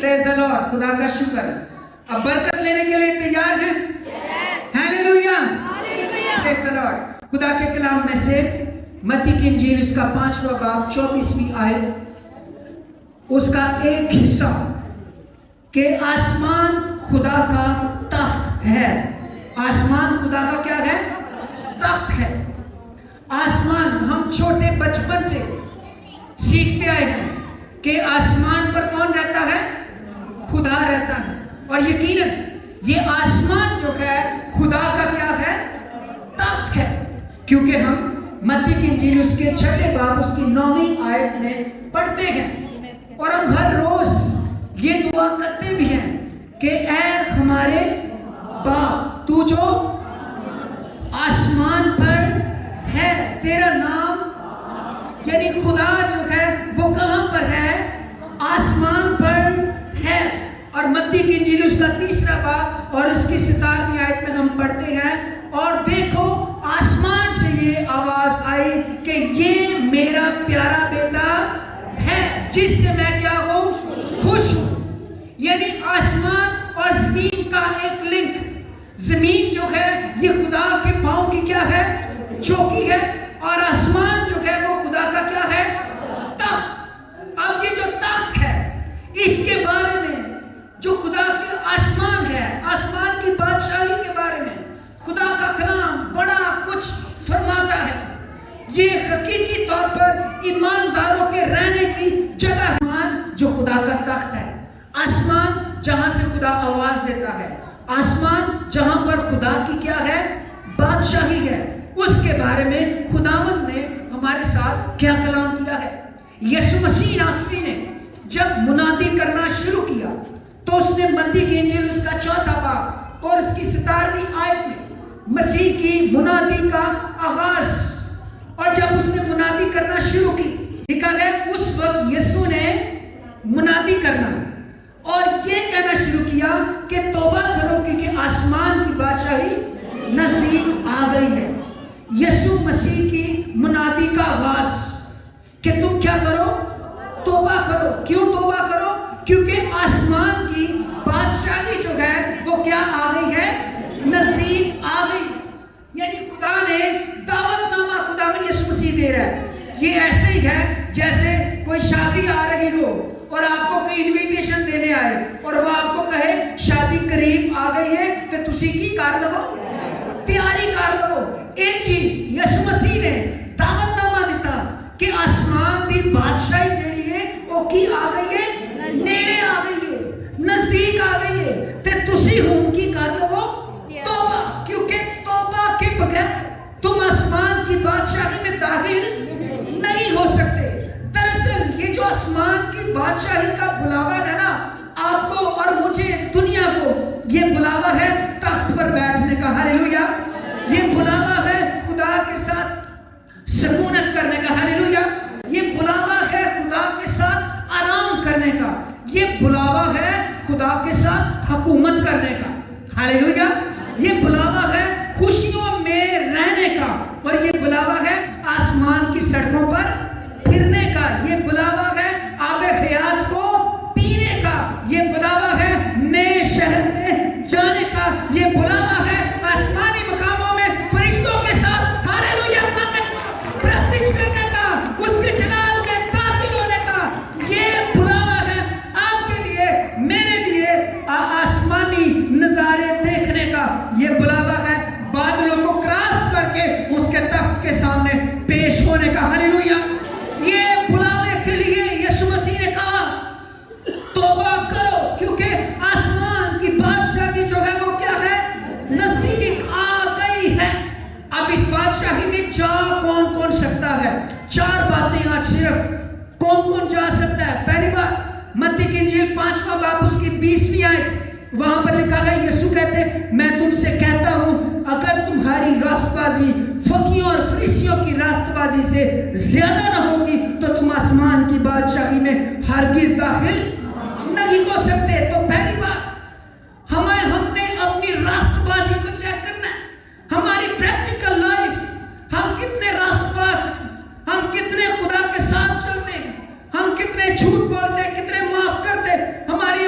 پریز دی lord, خدا کا شکر۔ اب برکت لینے کے لیے تیار ہیں؟ ہیلیلویا، پریز دی لارڈ۔ خدا کے کلام میں سے متی کی انجیل اس کا 5واں باب 24ویں آیت، اس کا ایک حصہ کہ آسمان خدا کا تخت ہے۔ آسمان خدا کا کیا ہے؟ تخت ہے۔ آسمان ہم چھوٹے بچپن سے سیکھتے آئے ہیں کہ آسمان پر کون رہتا ہے؟ خدا رہتا ہے، اور یقیناً یہ آسمان جو ہے خدا کا کیا ہے؟ تخت ہے، کیونکہ ہم متی کی انجیل اس کے 6 باب اس کی 9ویں آیت میں پڑھتے ہیں، اور ہم ہر روز یہ دعا کرتے بھی ہیں کہ اے ہمارے باپ، تو جو آسمان پر ہے، تیرا نام، یعنی خدا جو ہے وہ کہاں پر ہے؟ آسمان پر ہے۔ اور متی کی انجیل اس کا 3 باب اور اس کی 17ویں آیت میں ہم پڑھتے ہیں، اور دیکھو آسمان سے یہ آواز آئی کہ یہ میرا پیارا بیٹا ہے جس سے میں کیا ہوں؟ خوش ہوں۔ یعنی آسمان اور زمین کا ایک لنک۔ زمین جو ہے یہ خدا کے پاؤں کی کیا ہے؟ چوکی ہے، اور آسمان جو ہے وہ خدا کا کیا ہے؟ تخت۔ اب یہ جو تخت ہے اس کے بارے میں جو خدا کے آسمان ہے، آسمان کی بادشاہی کے بارے میں خدا کا کلام بڑا کچھ فرماتا ہے۔ یہ حقیقی طور پر ایمانداروں کے رہنے کی جگہ ہے۔ آسمان جو خدا کا تخت ہے، آسمان جہاں سے خدا آواز دیتا ہے، آسمان جہاں پر خدا کی کیا ہے؟ بادشاہی ہے، اس کے بارے میں خداوند نے ہمارے ساتھ کیا کلام کیا ہے۔ یسوع مسیح ناصری نے جب منادی کرنا شروع کیا تو اس نے متی کی انجیل اس کا 4 باب اور اس کی 17ویں آیت میں مسیح کی منادی کا آغاز، اور جب اس نے منادی کرنا شروع کی، لکھا ہے اس وقت یسوع نے منادی کرنا اور یہ کہنا شروع کیا کہ توبہ کرو کیونکہ آسمان کی بادشاہی نزدیک آ گئی ہے۔ یسوع مسیح کی منادی کا آغاز کہ تم کیا کرو؟ توبہ کرو۔ کیوں توبہ کرو؟ کیونکہ آسمان کی بادشاہی جو ہے وہ کیا آ گئی ہے؟ نزدیک آ گئی۔ یعنی خدا نے دعوت نامہ خداوند یسوع مسیح دے رہا ہے۔ یہ ایسے ہی ہے جیسے کوئی شادی آ رہی ہو اور آپ کو کوئی انویٹیشن دینے آئے اور وہ آپ کو کہے شادی قریب آ گئی ہے تو تسی کی کر لو؟ تیاری کر لو۔ ایک چیز یسوع مسیح نے دعوت نامہ دیتا کہ آسمان دی بادشاہی جڑی ہے وہ کی آ گئی ہے؟ نیڑے آ گئی ہے، نزدیک آ گئی ہے، تے تسی ہون کی کر لو؟ توبہ، کیونکہ توبہ کے بغیر تم آسمان کی بادشاہی میں داخل نہیں ہو سکتے۔ دراصل یہ جو آسمان کی بادشاہی کا بلاوا ہے نا، آپ کو اور مجھے، دنیا کو، یہ بلاوا ہے تخت پر بیٹھنے کا۔ ہاللویا۔ یہ بلاوا ہے خدا کے ساتھ سکونت کرنے کا۔ ہاللویا۔ یہ بلاوا ہے خدا کے ساتھ آرام کرنے کا۔ یہ بلاوا ہے خدا کے ساتھ حکومت کرنے کا۔ ہاللویا۔ یہ بلاوا ہے خوشیوں میں رہنے کا، اور یہ بلاوا ہے آسمان کی سڑکوں پر پھرنے کا۔ یہ بلاوا ہے آب حیات کو پینے کا۔ یہ بلاوا ہے نئے شہر میں جانے کا۔ یہ بلاوا ہے آسمانی مقاموں میں فرشتوں کے ساتھ ہاللویا پرستش کرنے کا، اس کے جلال میں داخل ہونے کا۔ یہ بلاوا ہے آپ کے لیے، میرے لیے آسمانی نظارے دیکھنے کا۔ یہ بلاوا ہے بادلوں کو کراس کر کے اس کے تخت کے سامنے پیش ہونے کا۔ ہاللویا۔ یہ بلاوے کے لیے یسوع مسیح نے کہا توبہ کرو کیونکہ آسمان کی بادشاہی جو ہے وہ کیا ہے؟ نزدیک آ گئی ہے۔ اب اس بادشاہی میں جا کون کون سکتا ہے؟ 4 باتیں آج صرف کون کون جا سکتا ہے۔ پہلی بات متی کی انجیل 5واں باب اس کی 20ویں آیت، وہاں پر لکھا ہے یسوع کہتے میں تم سے کہتا ہوں اگر تمہاری راست بازی فقیوں اور فریسیوں کی راست بازی سے زیادہ نہ ہوگی تو تم آسمان کی بادشاہی میں ہرگز داخل نہیں ہو سکتے۔ تو پہلی بات ہم نے اپنی راست بازی کو چیک کرنا ہے، ہماری پریکٹیکل لائف، ہم کتنے راست باز، ہم کتنے خدا کے ساتھ چلتے ہیں، ہم کتنے جھوٹ بولتے، کتنے معاف کرتے، ہماری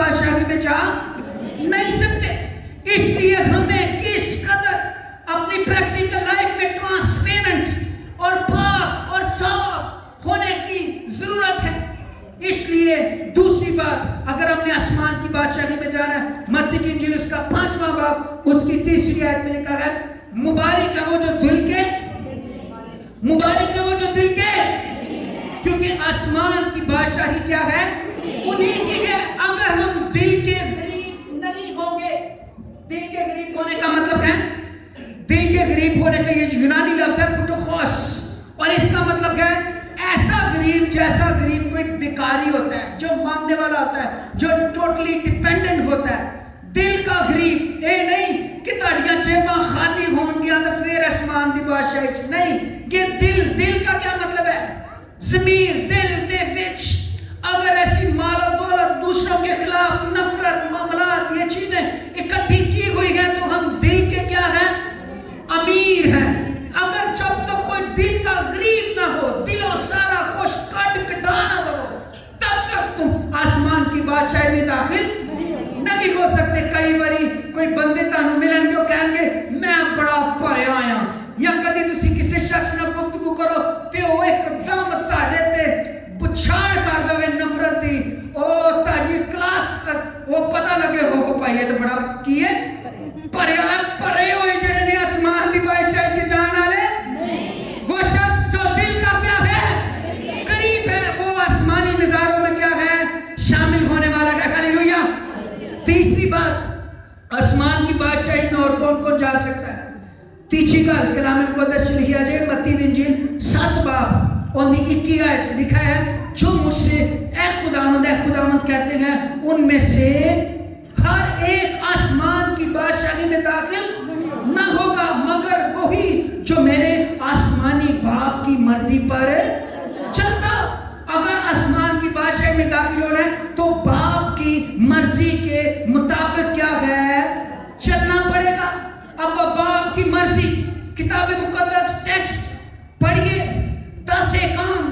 बादशाही में जा नहीं सकते। इसलिए हमें किस कदर अपनी प्रैक्टिकल लाइफ में ट्रांसपेरेंट और पाक और साफ होने की जरूरत है। इसलिए दूसरी बात, अगर हमने आसमान की बादशाही में जाना है, मत्ती की इंजील उसका 5वां बाब उसकी 3री आयत में लिखा है, मुबारक है वो जो दिल के, मुबारक है वो जो दिल के, क्योंकि आसमान की बादशाही क्या है, उन्हीं की है। अगर हम दिल के गरीब नहीं होंगे, दिल के गरीब होने का मतलब है, दिल के गरीब होने का ये यूनानी लफ्ज है पुटोखोस, और इसका मतलब है ऐसा गरीब जैसा गरीब कोई भिखारी होता है, जो मांगने वाला होता है, जो टोटली डिपेंडेंट होता है। दिल का गरीब ये नहीं कि ਤੁਹਾਡੀਆਂ जेबां खाली होणगियां तो फिर आसमान दी बादशाही च नहीं। ये दिल का क्या मतलब है, ज़मीर, दिल दे विच अगर ऐसी मालो दौलत, दूसरों के खिलाफ नफरत, मामलात, ये चीजें इकट्ठी की हुई है तो हम दिल के क्या हैं, अमीर हैं। अगर जब तक कोई दिल का गरीब ना हो, दिलों सारा कुछ कटा ना दो, तब तक तुम आसमान की बादशाही में दाखिल नहीं हो सकते। कई बारी कोई बंदे तानू मिलणगे वो कहेंगे मैं बड़ा भरिया आया, या कभी तुसी किसी शख्स नाल गुफ्तगू करो ते वो एकदम तुहाडे ते बुछाड़ कर दवे नफरत दी, ओ ताडी क्लास वो पता लगे हो भाई ये तो बड़ा की है भरिया है, भरे हुए जेड़े ने आसमान दी बादशाही च जाण वाले नहीं। वो शख्स जो दिल का क्या है, करीब है, वो आसमानी नजारों में क्या है, शामिल होने वाला है। हालेलुया। तीसरी बात, आसमान की बादशाही में और कौन कौन जा सकता है? तीसरी गल कलाम मुकद्दस लिखा जाए, मत्ती दी इंजील 7 बाब और 21 आयत लिखा है, जो मुझसे ऐ खुदावंद कहते हैं उनमें से हर एक आसमान की बादशाही में दाखिल न होगा मगर वही जो मेरे आसमानी बाप की मर्जी पर चलता। अगर आसमान की बादशाही में दाखिल होना है तो बाप की मर्जी के मुताबिक क्या है, चलना पड़ेगा। अब बाप की मर्जी, किताब मुकद्दस टेक्स्ट पढ़िए, 10 काम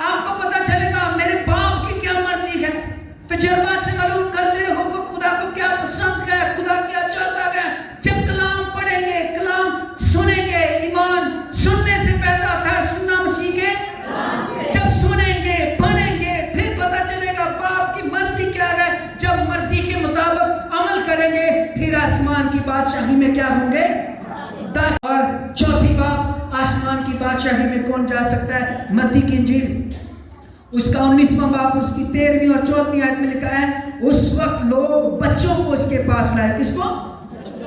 आपको पता चलेगा मेरे बाप की क्या मर्जी है। तजर्बा से मालूम करते रहो कि खुदा को क्या पसंद है, खुदा क्या चाहता है। जब कलाम पढ़ेंगे, कलाम सुनेंगे, ईमान सुनने से पैदा होता है, सुनना मसीह के, जब सुनेंगे पढ़ेंगे फिर पता चलेगा बाप की मर्जी क्या है। जब मर्जी के मुताबिक अमल करेंगे फिर आसमान की बादशाही में क्या होंगे। और चौथी बात, आसमान की बादशाही में कौन जा सकता है? मत्ती की इंजील उसका 19वां बाब उसकी 13वीं और 14वीं आयत में लिखा है, उस वक्त लोग बच्चों को उसके पास लाए। किसको?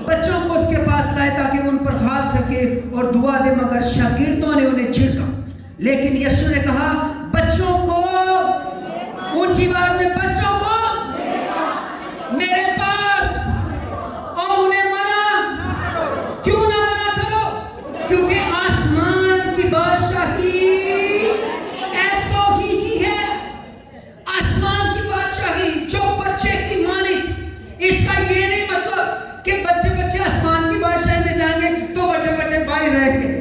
बच्चों को उसके पास लाए ताकि वो उन पर हाथ रखे और दुआ दे, मगर शागिर्दों ने उन्हें झिड़का। लेकिन यीशु ने कहा बच्चों को, ऊंची आवाज में बच्चों को मेरे पास, और उन्हें मना क्यों ना मना करो, क्योंकि आसमान की बादशाही ऐसो ही की है। आसमान की बादशाही जो बच्चे की मानिक, इसका ये नहीं मतलब कि बच्चे बच्चे आसमान की बादशाही में जाएंगे तो बड़े बड़े भाई रहेंगे,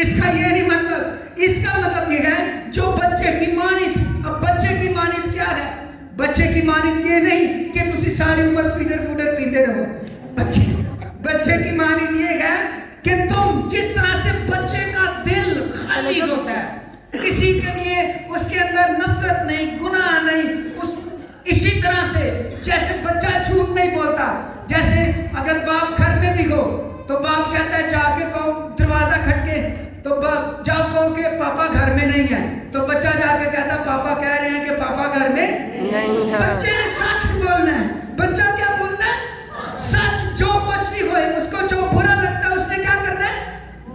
इसका ये नहीं मतलब। इसका मतलब ये है जो बच्चे की मानित। अब बच्चे की मानित क्या है? बच्चे की मानित ये नहीं कि तुसी सारी उम्र फीडर फूडर पीते रहो। बच्चे की मानित ये है कि तुम जिस तरह से बच्चे का दिल खाली होता है, किसी के लिए उसके अंदर नफरत नहीं, गुनाह नहीं, इसी तरह से जैसे बच्चा झूठ नहीं बोलता, जैसे अगर बाप घर में भी हो तो बाप कहता है जाके कहो, दरवाजा खटके तो बाप जाओ कहो कि पापा घर में नहीं है, तो बच्चा जाके कहता पापा कह रहे हैं कि पापा घर में नहीं है। बच्चे ने सच बोलना है। बच्चा क्या बोलता है? सच। जो कुछ भी होए उसको जो बुरा लगता है उसने क्या करना है?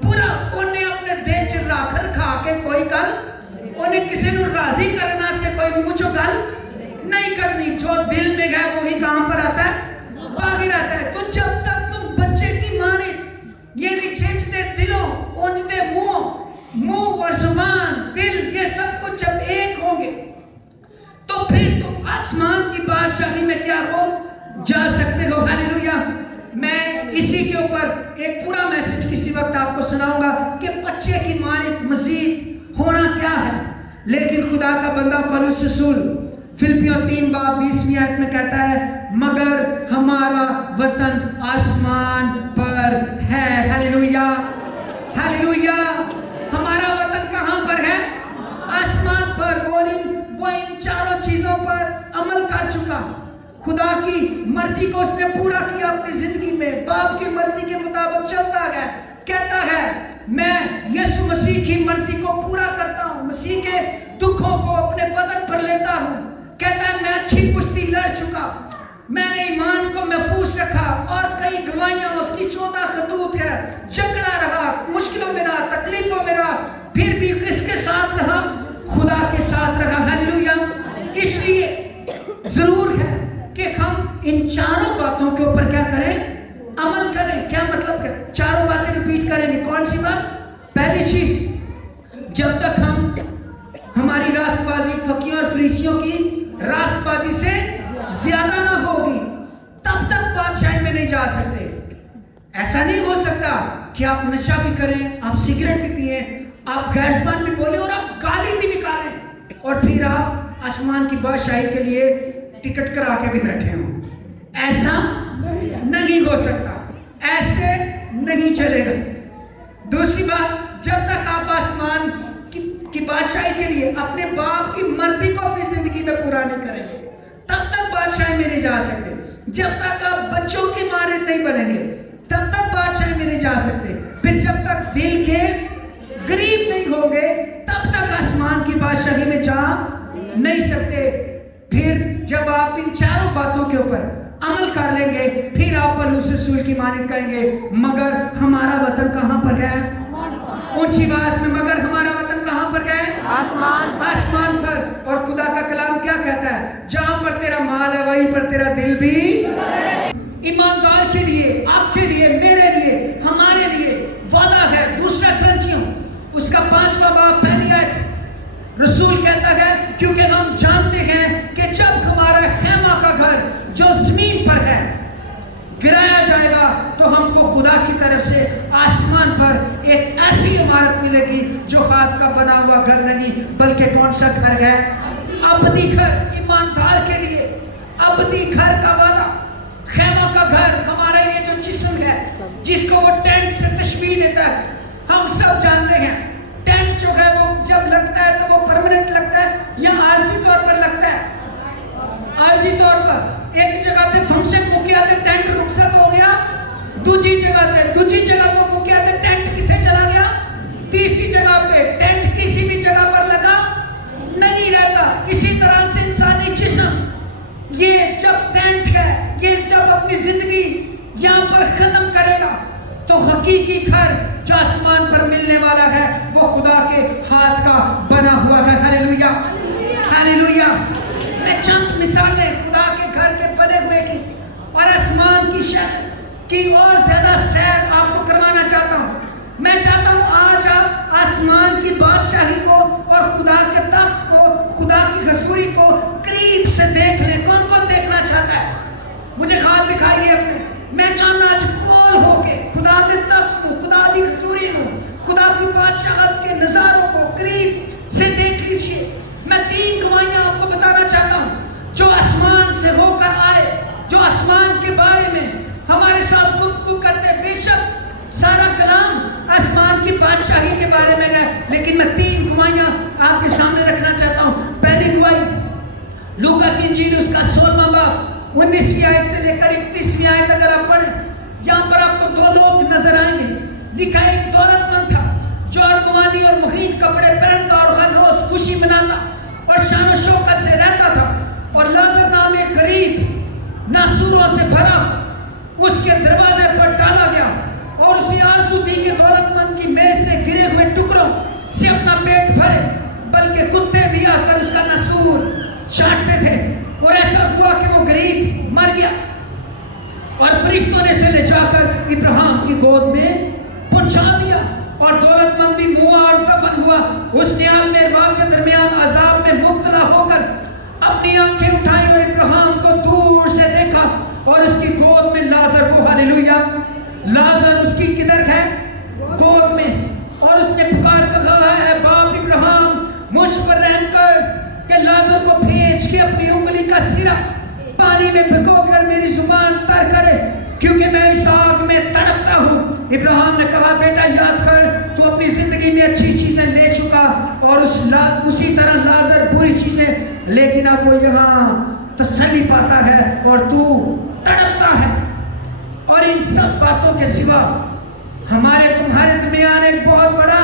बुरा। उन्हें अपने दिल च रख रखा के कोई गल, उन्हें किसी को राजी करना से कोई मुंह चो गल नहीं करनी। जो दिल में है वो ही काम पर आता है, बाकी रहता है। तो जब तक तुम बच्चे की माने ये नहीं खींचते दिलों, पहुंचते मुंह और जुबान, दिल, ये सब कुछ जब एक होंगे तो फिर तुम आसमान की बादशाही में क्या हो, जा सकते हो। हालेलुया। मैं इसी के ऊपर एक पूरा मैसेज किसी वक्त आपको सुनाऊंगा कि बच्चे की मानिक मजीद होना क्या है। लेकिन खुदा का बंदा पौलुस रसूल फिलिपियों 3:20 आयत में कहता है मगर हमारा वतन आसमान पर है। Hallelujah, hallelujah. हमारा वतन कहां पर है? आसमान पर। वो इन चारों चीजों पर अमल कर चुका। खुदा की मर्जी को उसने पूरा किया अपनी जिंदगी में, बाप की मर्जी के मुताबिक चलता है। कहता है मैं यीशु मसीह की मर्जी को पूरा करता हूं, मसीह के दुखों को अपने बदन पर लेता हूं। कहता है मैं अच्छी कुश्ती लड़ चुका, मैंने ईमान को महफूज रखा और कई गवाहियां उसकी 14 खतूत है। झगड़ा रहा, मुश्किलों में रहा, तकलीफों में रहा, फिर भी किसके साथ रहा? खुदा के साथ रहा। हालेलुया। इसलिए जरूर है कि हम इन चारों बातों के ऊपर क्या करें? अमल करें। क्या मतलब है? चारों बातें रिपीट करेंगे। कौन सी बात? पहली चीज, जब तक हम हमारी रास्तबाजी फकीर और फरीसियों की रास्तबाजी से ज्यादा ना होगी तब तक बादशाही में नहीं जा सकते। ऐसा नहीं हो सकता कि आप नशा भी करें, आप सिगरेट भी पिए, आप गैसबान भी बोले और आप गाली भी निकालें और फिर आप आसमान की बादशाही के लिए टिकट करा के भी बैठे हो। ऐसा नहीं हो सकता, ऐसे नहीं चलेगा। दूसरी बात, जब तक आप आसमान की बादशाही के लिए अपने बाप की मर्जी को अपनी जिंदगी में पूरा नहीं करेंगे तब तक बादशाही में नहीं जा सकते। जब तक आप बच्चों के मारे नहीं बनेंगे तब तक बादशाही में नहीं जा सकते। फिर जब तक दिल के गरीब नहीं होंगे तब तक आसमान की बादशाही में जा नहीं सकते। फिर जब आप इन चारों बातों के ऊपर अमल कर लेंगे फिर आप पौलुस रसूल की मानिंद कहेंगे मगर हमारा वतन कहां पर है? ऊंची आवाज में, मगर हमारा वतन कहां पर है? आसमान, आसमान पर। और खुदा का कलाम क्या कहता है? जहां पर तेरा माल है वहीं पर तेरा दिल भी। ईमानदार के लिए, आपके लिए, मेरे लिए, हमारे लिए वादा है। दूसरा ग्रंथियों उसका 5वां बाब पहली आयत, रसूल कहता है क्योंकि हम जानते हैं कि जब हमारा खेमा का घर जो जमीन पर है गिराया जाएगा तो हमको खुदा की तरफ से आसमान पर एक ऐसी इमारत मिलेगी जो हाथ का बना हुआ घर नहीं बल्कि कौन सा घर है? अबदी घर। ईमानदार के लिए अबदी घर का वादा, खेमा का घर। हमारे लिए जो जिस्म है जिसको वो टेंट से तशबीह देता है, हम सब जानते हैं टेंट जो है वो जब लगता है तो वो परमानेंट लगता है या आरजी तौर पर लगता है? आरजी तौर पर। एक जगह पे फंक्शन मुकिया ते टेंट रुखसत हो गया, दूसरी जगह तो मुकिया ते टेंट किथे चला गया? तीसरी जगह पे टेंट किसी भी जगह पर लगा नहीं रहता। इसी तरह से इंसानी जिस्म ये जब टेंट है, ये जब अपनी जिंदगी यहाँ पर खत्म करेगा तो हकीकी घर जो आसमान पर मिलने वाला है वो खुदा के हाथ का बना हुआ है। Hallelujah, hallelujah. मैं चंद मिसालें खुदा के घर के बने हुए की और आसमान की शक्ल की और ज्यादा सैर आपको करवाना चाहता हूँ। मैं चाहता हूँ आज आप आसमान की बादशाही को और खुदा के तख्त को, खुदा की हजूरी को करीब से देख लें। कौन कौन देखना चाहता है? मुझे हाथ दिखाइए अपने। मैं चाहना आज कॉल होके खुदा के तख्त को, खुदा की हजूरी को, खुदा की बादशाहत के नजारों को करीब से देख लीजिए। मैं 3 गवाहियां आपको बताना चाहता हूं जो आसमान से होकर आए, जो आसमान के बारे में हमारे साथ गुफ्तगू करते। बेशक सारा कलाम आसमान की बादशाही के बारे में है, लेकिन मैं 3 गवाहियां आपके सामने रखना चाहता हूं। पहली गवाही लूका की इंजील उसका 16वां बाब 19वीं आयत से लेकर 31वीं आयत अगर आप पढ़ें, यहाँ पर आपको 2 लोग नजर आएंगे। लिखा है एक दौलतमंद था जो अरगवानी और मुहीन कपड़े पहनता और हर रोज खुशी मनाता और शान शौकत से रहता था। और लाजर नाम एक गरीब नासूरों से भरा उसके दरवाजे पर डाला गया और उसे आंसू थी कि दौलतमंद की मेज से गिरे हुए टुकड़ों से अपना पेट भरे, बल्कि कुत्ते भी आकर उसका नासूर चाटते थे। और ऐसा हुआ कि वो गरीब मर गया और फरिश्तों ने इसे ले जाकर इब्राहिम की गोद में पहुंचा दिया और दौलतमंद भी मुआ और दफन हुआ। उसने आलमेरवा के दरमियान अजाब में मुब्तला होकर अपनी आंखें उठाई और इब्राहिम को दूर से देखा और उसकी गोद में लाजर को। हालेलुया। लाजर उसकी किधर है? गोद में। और उसने पुकार कर कहा है बाप इब्राहिम मुझ पर रहम कर कि लाजर को भेज के अपनी उंगली का सिरा पानी में भिगो कर मेरी जुबान तर करे, क्योंकि मैं इस आग में तड़पता हूँ। इब्राहिम ने कहा, बेटा याद कर, तू अपनी जिंदगी में अच्छी चीजें ले चुका और उसी तरह लाजर बुरी चीजें, लेकिन अब वो यहाँ तसल्ली पाता है और तू तड़पता है। और इन सब बातों के सिवा हमारे तुम्हारे दरमियान एक बहुत बड़ा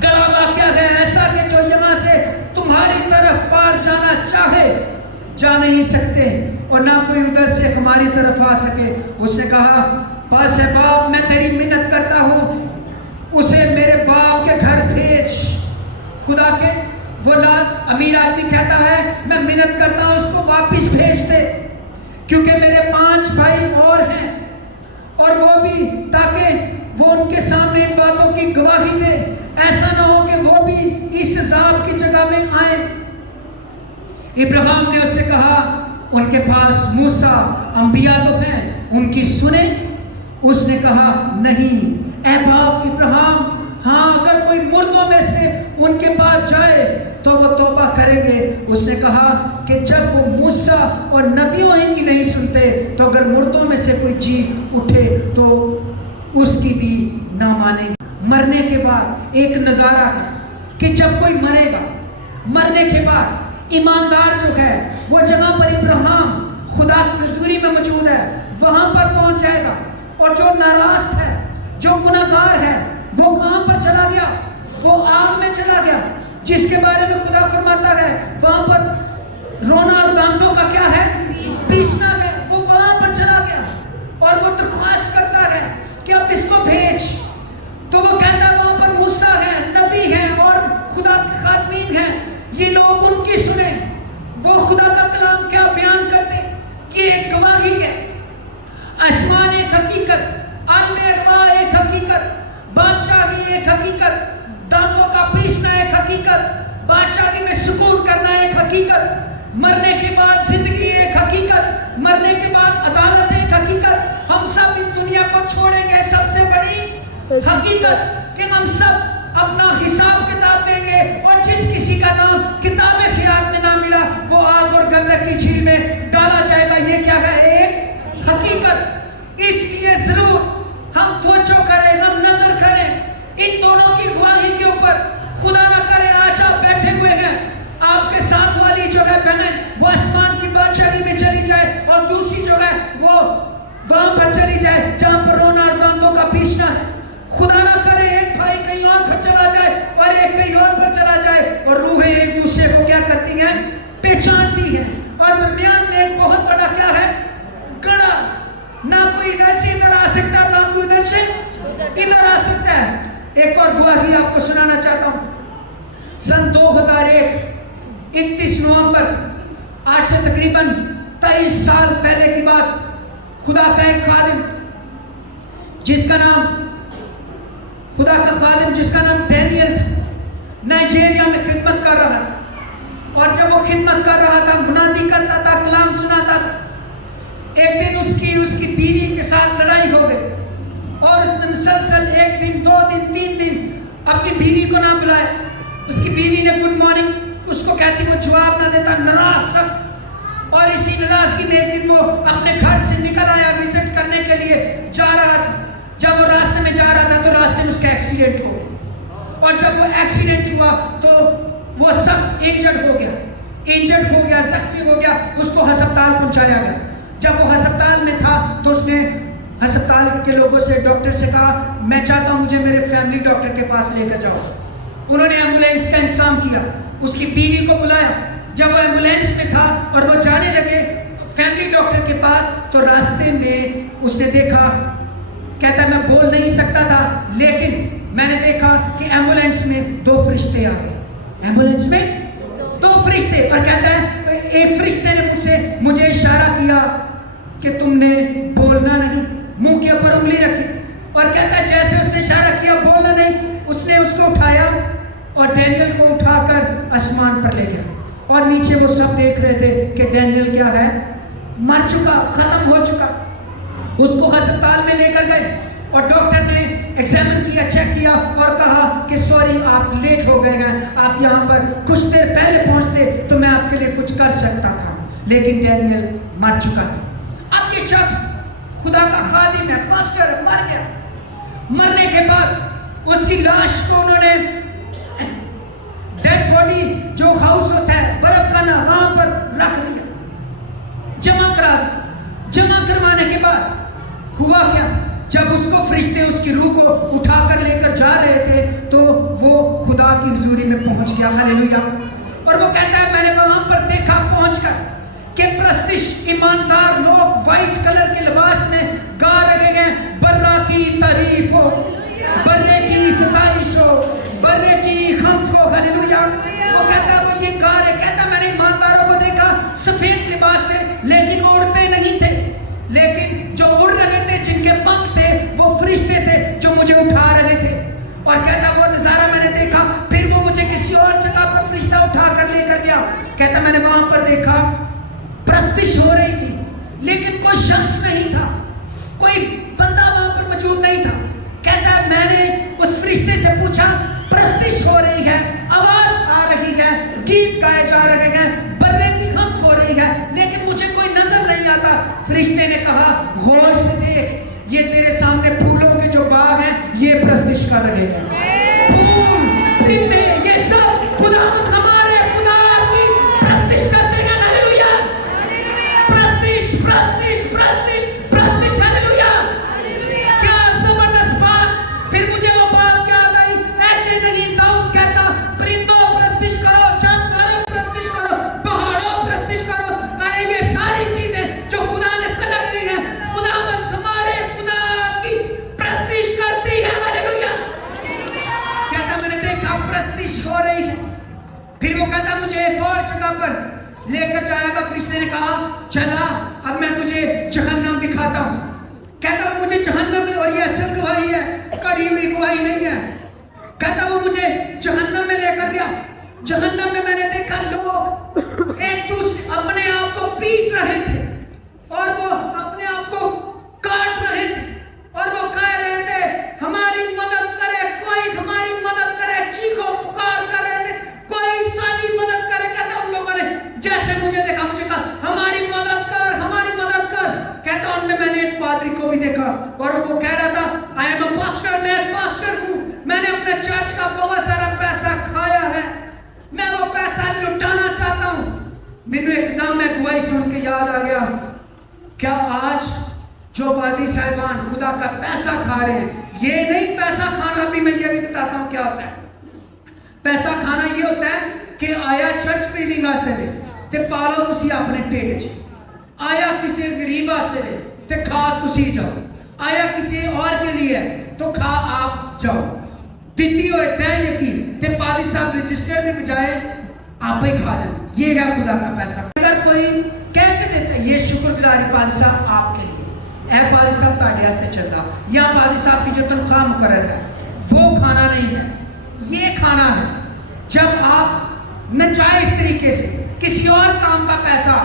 गड़ा वाक़या है, ऐसा कि जो यहाँ से तुम्हारी तरफ पार जाना चाहे जा नहीं सकते और ना कोई उधर से हमारी तरफ आ सके। उसने कहा, पास है बाप, मैं तेरी मिन्नत करता हूँ, उसे मेरे बाप के घर भेज। खुदा के वो अमीर आदमी कहता है, मैं मिन्नत करता हूँ उसको वापिस भेज दे, क्योंकि मेरे 5 भाई और हैं, और वो भी ताकि वो उनके सामने इन बातों की गवाही दे, ऐसा ना हो कि वो भी इस अज़ाब की जगह में आए। इब्राहिम ने उससे कहा, उनके पास मूसा अंबिया तो हैं, उनकी सुने। उसने कहा, नहीं ऐ बाप इब्राहिम, हाँ अगर कोई मुर्दों में से उनके पास जाए तो वो तौबा करेंगे। उसने कहा कि जब वो मूसा और नबियों ही की नहीं सुनते, तो अगर मुर्दों में से कोई जी उठे तो उसकी भी ना मानेंगे। मरने के बाद एक नज़ारा है कि जब कोई मरेगा, मरने के बाद ईमानदार जो है वो जगह पर इब्राहिम खुदा की हुजूरी में मौजूद है, वहां पर पहुंच जाएगा। और जो नाराज है, जो गुनाहगार है, वो कहां पर चला गया? वो आग में चला गया, जिसके बारे में खुदा फरमाता है वहां पर रोना और दांतों का क्या है? पीसना है। वो वहां पर चला गया और वो दरख्वास्त करता है कि अब इसको भेज। तो वो कहता है वहां पर मूसा है, नबी है और खुदा के खातमीन है, ये लोग उनकी सुने। वो खुदा का कलाम क्या बयान करते, ये एक गवाही है। आसमान एक हकीकत, आलमे अरवा एक हकीकत, बादशाही एक हकीकत, दांतों का पीसना एक हकीकत, बादशाही में सुकून करना एक हकीकत, मरने के बाद जिंदगी एक हकीकत, मरने के बाद अदालत एक हकीकत। हम सब इस दुनिया को छोड़ेंगे, सबसे बड़ी हकीकत कि हम सब अपना हिसाब किताब देंगे, और जिस किसी का नाम किताब खियाल में ना मिला वो आग और गंधक की झील में डाला जाएगा। ये क्या है? एक हकीकत। इसलिए जरूर हम तवज्जो करें, हम नजर करें इन दोनों की गवाही के ऊपर। खुदा ना करे आज आप बैठे हुए हैं, आपके साथ वाली जो है बहन वो आसमान की बादशाही में चली जाए और दूसरी जो है वो वहां पर चली जाए जहां पर रोना और दांतों का पीसना है। खुदा ना करे एक भाई कहीं और पर चला जाए और एक कहीं और पर चला जाए, और रूहें एक दूसरे को क्या करती हैं? पहचानती हैं। और दरमियान में एक बहुत बड़ा क्या है? गड़ा। ना कोई इधर से इधर आ सकता, ना कोई इधर से इधर आ सकता है। एक और गवाही आपको सुनाना चाहता हूं। सन 2001 31 नवंबर, आज से तकरीबन 23 साल पहले की बात। खुदा का एक खादिम जिसका नाम डैनियल नाइजीरिया में खिदमत कर रहा है। और जब वो खिदमत कर रहा था, मुनादी करता था, कलाम सुनाता था, एक दिन उसकी बीवी के साथ लड़ाई हो गई और उसने मुसलसल 1 दिन 2 दिन 3 दिन अपनी बीवी को ना बुलाया। उसकी बीवी ने गुड मॉर्निंग उसको कहती, वो जवाब ना देता, नाराज सब। और इसी नाराजगी में एक दिन वो अपने घर से निकल आया, विजिट करने के लिए जा रहा था। जब वो रास्ते में जा रहा था तो रास्ते में उसका एक्सीडेंट हो गया, और जब वो एक्सीडेंट हुआ तो वो सब इंजर्ड हो गया, जख्मी हो गया। उसको अस्पताल पहुंचाया गया। जब वो अस्पताल में था तो उसने अस्पताल के लोगों से, डॉक्टर से कहा, मैं चाहता हूं मुझे मेरे फैमिली डॉक्टर के पास लेकर जाओ। उन्होंने एम्बुलेंस का इंतजाम किया, उसकी बीवी को बुलाया। जब वो एम्बुलेंस में था और वो जाने लगे फैमिली डॉक्टर के पास, तो रास्ते में उसने देखा, कहता मैं बोल नहीं सकता था, लेकिन मैंने देखा कि एम्बुलेंस में 2 फरिश्ते आ गए। एम्बुलेंस में 2 फरिश्ते। और कहता है एक फरिश्ते ने मुझे इशारा किया कि तुमने बोलना नहीं, मुंह के ऊपर उंगली रखी। और कहता है जैसे उसने इशारा किया, बोला नहीं, उसने उसको उठाया और डैनियल को उठाकर आसमान पर ले गया। और नीचे वो सब देख रहे थे कि डैनियल क्या है? मर चुका, खत्म हो चुका। उसको अस्पताल में लेकर गए। اور ڈاکٹر نے ایگزامن کیا, چیک کیا اور کہا کہ سوری آپ لیٹ ہو گئے ہیں, آپ یہاں پر کچھ دیر پہلے پہنچتے تو میں آپ کے لیے کچھ کر سکتا تھا, لیکن ڈینیل مر چکا ہے. اب یہ شخص خدا کا خادم ہے, پاسٹر ہے, مر گیا. مرنے کے بعد اس کی لاش کو انہوں نے ڈیڈ باڈی جو ہاؤس ہوتا ہے برف کا نا, وہاں پر رکھ دیا, جمع کرا دیا. جمع کروانے کے بعد ہوا کیا, جب اس کو فرشتے اس کی روح کو اٹھا کر لے کر جا رہے تھے تو وہ خدا کی حضوری میں پہنچ گیا. ہاللیلویا. اور وہ کہتا ہے میں نے وہاں پر دیکھا پہنچ کر کہ پرستش ایماندار لوگ وائٹ کلر کے لباس میں گا رہے ہیں, برا کی تعریف ہو, برے کی ستائش ہو, برے کی حمد ہو. ہاللیلویا. وہ کہتا ہے وہ یہ گا رہے, کہتا ہے میں نے ایمانداروں کو دیکھا سفید لباس تھے لیکن عورتیں نہیں تھے, لیکن جو اڑ رہے تھے جن کے پنکھ تھے وہ فرشتے تھے جو مجھے اٹھا رہے تھے. اور کہتا وہ نظارہ میں نے دیکھا, پھر وہ مجھے کسی اور جگہ پر فرشتہ اٹھا کر لے کر گیا. کہتا میں نے وہاں پر دیکھا پرستش ہو رہی تھی لیکن کوئی شخص نہیں تھا, کوئی بندہ وہاں پر موجود نہیں تھا. کہتا ہے میں نے اس فرشتے سے پوچھا پرستش ہو رہی ہے, آواز آ رہی ہے, گیت گائے جا رہے ہیں, برے کی حمد ہو رہی ہے, لیکن مجھے کوئی نظر نہیں آتا. فرشتے نے کہا غور سے دیکھ, یہ تیرے سامنے پھولوں کے جو باغ ہیں یہ پرستش کر رہے ہیں. پھول پتے یہ سب خداوند ہمارے خدا کی پرستش کرتے ہیں. ہاللیلویا. پرستش پرستش پرستش پرستش. ہاللیلویا. کیا زبردست بات. پھر مجھے وہ بات یاد آئی, ایسے نہیں داؤد کہتا پرندوں پرستش کرو, جانوروں پرستش کرو, پہاڑوں پرستش کرو. ارے یہ ساری چیزیں جو خدا نے خلق کی ہیں خداوند ہمارے خدا کی پرستش کرتی ہے. ہاللیلویا. کہتا میں نے دیکھا پرستش ہو رہی ہے. پھر وہ کہتا مجھے ایک اور جگہ پر لے کر جائے گا. فرشتے نے کہا چلا اب میں تجھے جہنم دکھاتا ہوں. کہتا وہ مجھے جہنم میں, اور یہ اصل گواہی ہے, کڑی ہوئی گواہی نہیں ہے. کہتا وہ مجھے جہنم میں لے کر گیا. جہنم میں نے دیکھا لوگ ایک دوسرے اپنے آپ کو پیٹ رہے تھے اور وہ اپنے آپ کو کاٹ رہے تھے اور وہ کہہ رہے تھے ہماری مدد کرے, کوئی ہماری مدد کرے, چیخو پکار کر رہے تھے کوئی ساری مدد کرے. کہتا ان لوگوں نے جیسے مجھے دیکھا مجھے کہا ہماری مدد کر, ہماری مدد کر. کہتا ان میں نے ایک پادری کو بھی دیکھا اور وہ کہہ رہا تھا I am a pastor, میں ایک پاسٹر ہوں, میں نے اپنے چرچ کا بہت سارا پیسہ کھایا ہے, میں وہ پیسہ لٹانا چاہتا ہوں. مینوں ایک دم میں گواہی سن کے یاد آ گیا, کیا آج جو پادری صاحبان خدا کا پیسہ کھا رہے ہیں, یہ نہیں پیسہ کھانا بھی میں یہ بھی بتاتا ہوں کیا ہوتا ہے. پیسہ کھانا یہ ہوتا ہے کہ آیا چرچ بلڈنگ واسطے دے تے پالو تسی اپنے ٹھیک چ, آیا کسی غریب واسطے دے تے کھا تسی جاؤ, آیا کسی اور کے لیے تو کھا آپ جاؤ. دیتی ہوئے تے یقین تے پادری صاحب رجسٹر کے بجائے آپ ہی کھا جائیں. یہ ہے خدا کا پیسہ. اگر کوئی کہہ کے دیتا ہے یہ شکر گزاری پادری صاحب آپ کے لیے, اے پادری صاحب تاڑے واسطے چلتا, یا پادری صاحب کی جو تنخواہ مقرر ہے وہ کھانا نہیں ہے, یہ کھانا ہے. جب آپ ناجائز طریقے سے کسی اور کام کا پیسہ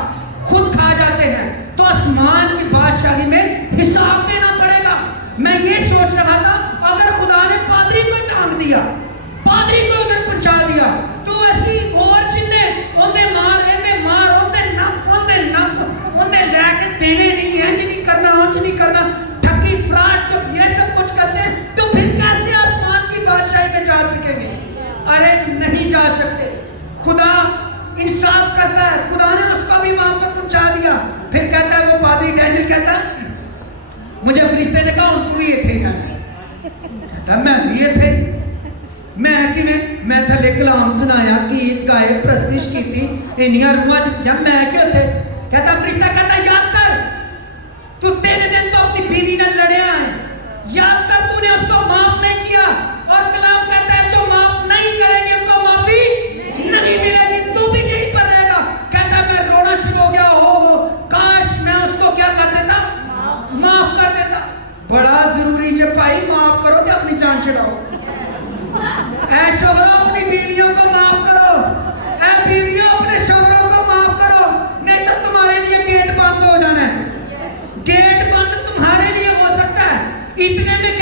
خود کھا جاتے ہیں تو آسمان کی بادشاہی میں حساب دینا پڑے گا. میں یہ سوچ رہا تھا اگر خدا نے پادری کو ٹانگ دیا, پادری کو ادھر پہنچا دیا, تو ایسی اور جنہیں اوندے مار ایندے مار اوندے لے کے دینے نہیں ہے, جی نہیں کرنا ہو, جی نہیں کرنا, ٹھگی فراڈ جو یہ سب کچھ کرتے ہیں, تو پھر کیسے آسمان کی بادشاہی میں جا سکیں گے؟ ارے نہیں جا سکتے. خدا انصاف کرتا ہے, خدا نے اس کو بھی وہاں پر پہنچا دیا. پھر کہتا ہے وہ پادری ڈینیل کہتا ہے مجھے فرشتے نے کہا تو یہ تھے نا, کہتا میں بھی یہ تھے, میں تھلے کلام سنایا, گیت گائے, پرستش کی تھی, انہیاں روحاں جب میں کیوں تھے. کہتا فرشتہ کہتا یاد کر تو 3 دن تو اپنی بیوی نے لڑیا ہے, یاد کر تو نے اس کو معاف نہیں کیا, اور کلام کہتا ہے جو معاف نہیں کریں گے ان کو معافی نہیں ملے گی, تو بھی یہیں پر رہے گا. کہتا میں رونا شروع ہو گیا, ہو کاش میں اس کو کیا کر دیتا, معاف کر دیتا. بڑا ضروری جب بھائی معاف کرو تو اپنی جان چڑھاؤ. اے شوہروں اپنی بیویوں کو معاف کرو, اے بیویوں اپنے شوہروں کو معاف کرو, نہیں تو تمہارے لیے گیٹ بند ہو جانا ہے. گیٹ بند تمہارے لیے ہو سکتا ہے, اتنے میں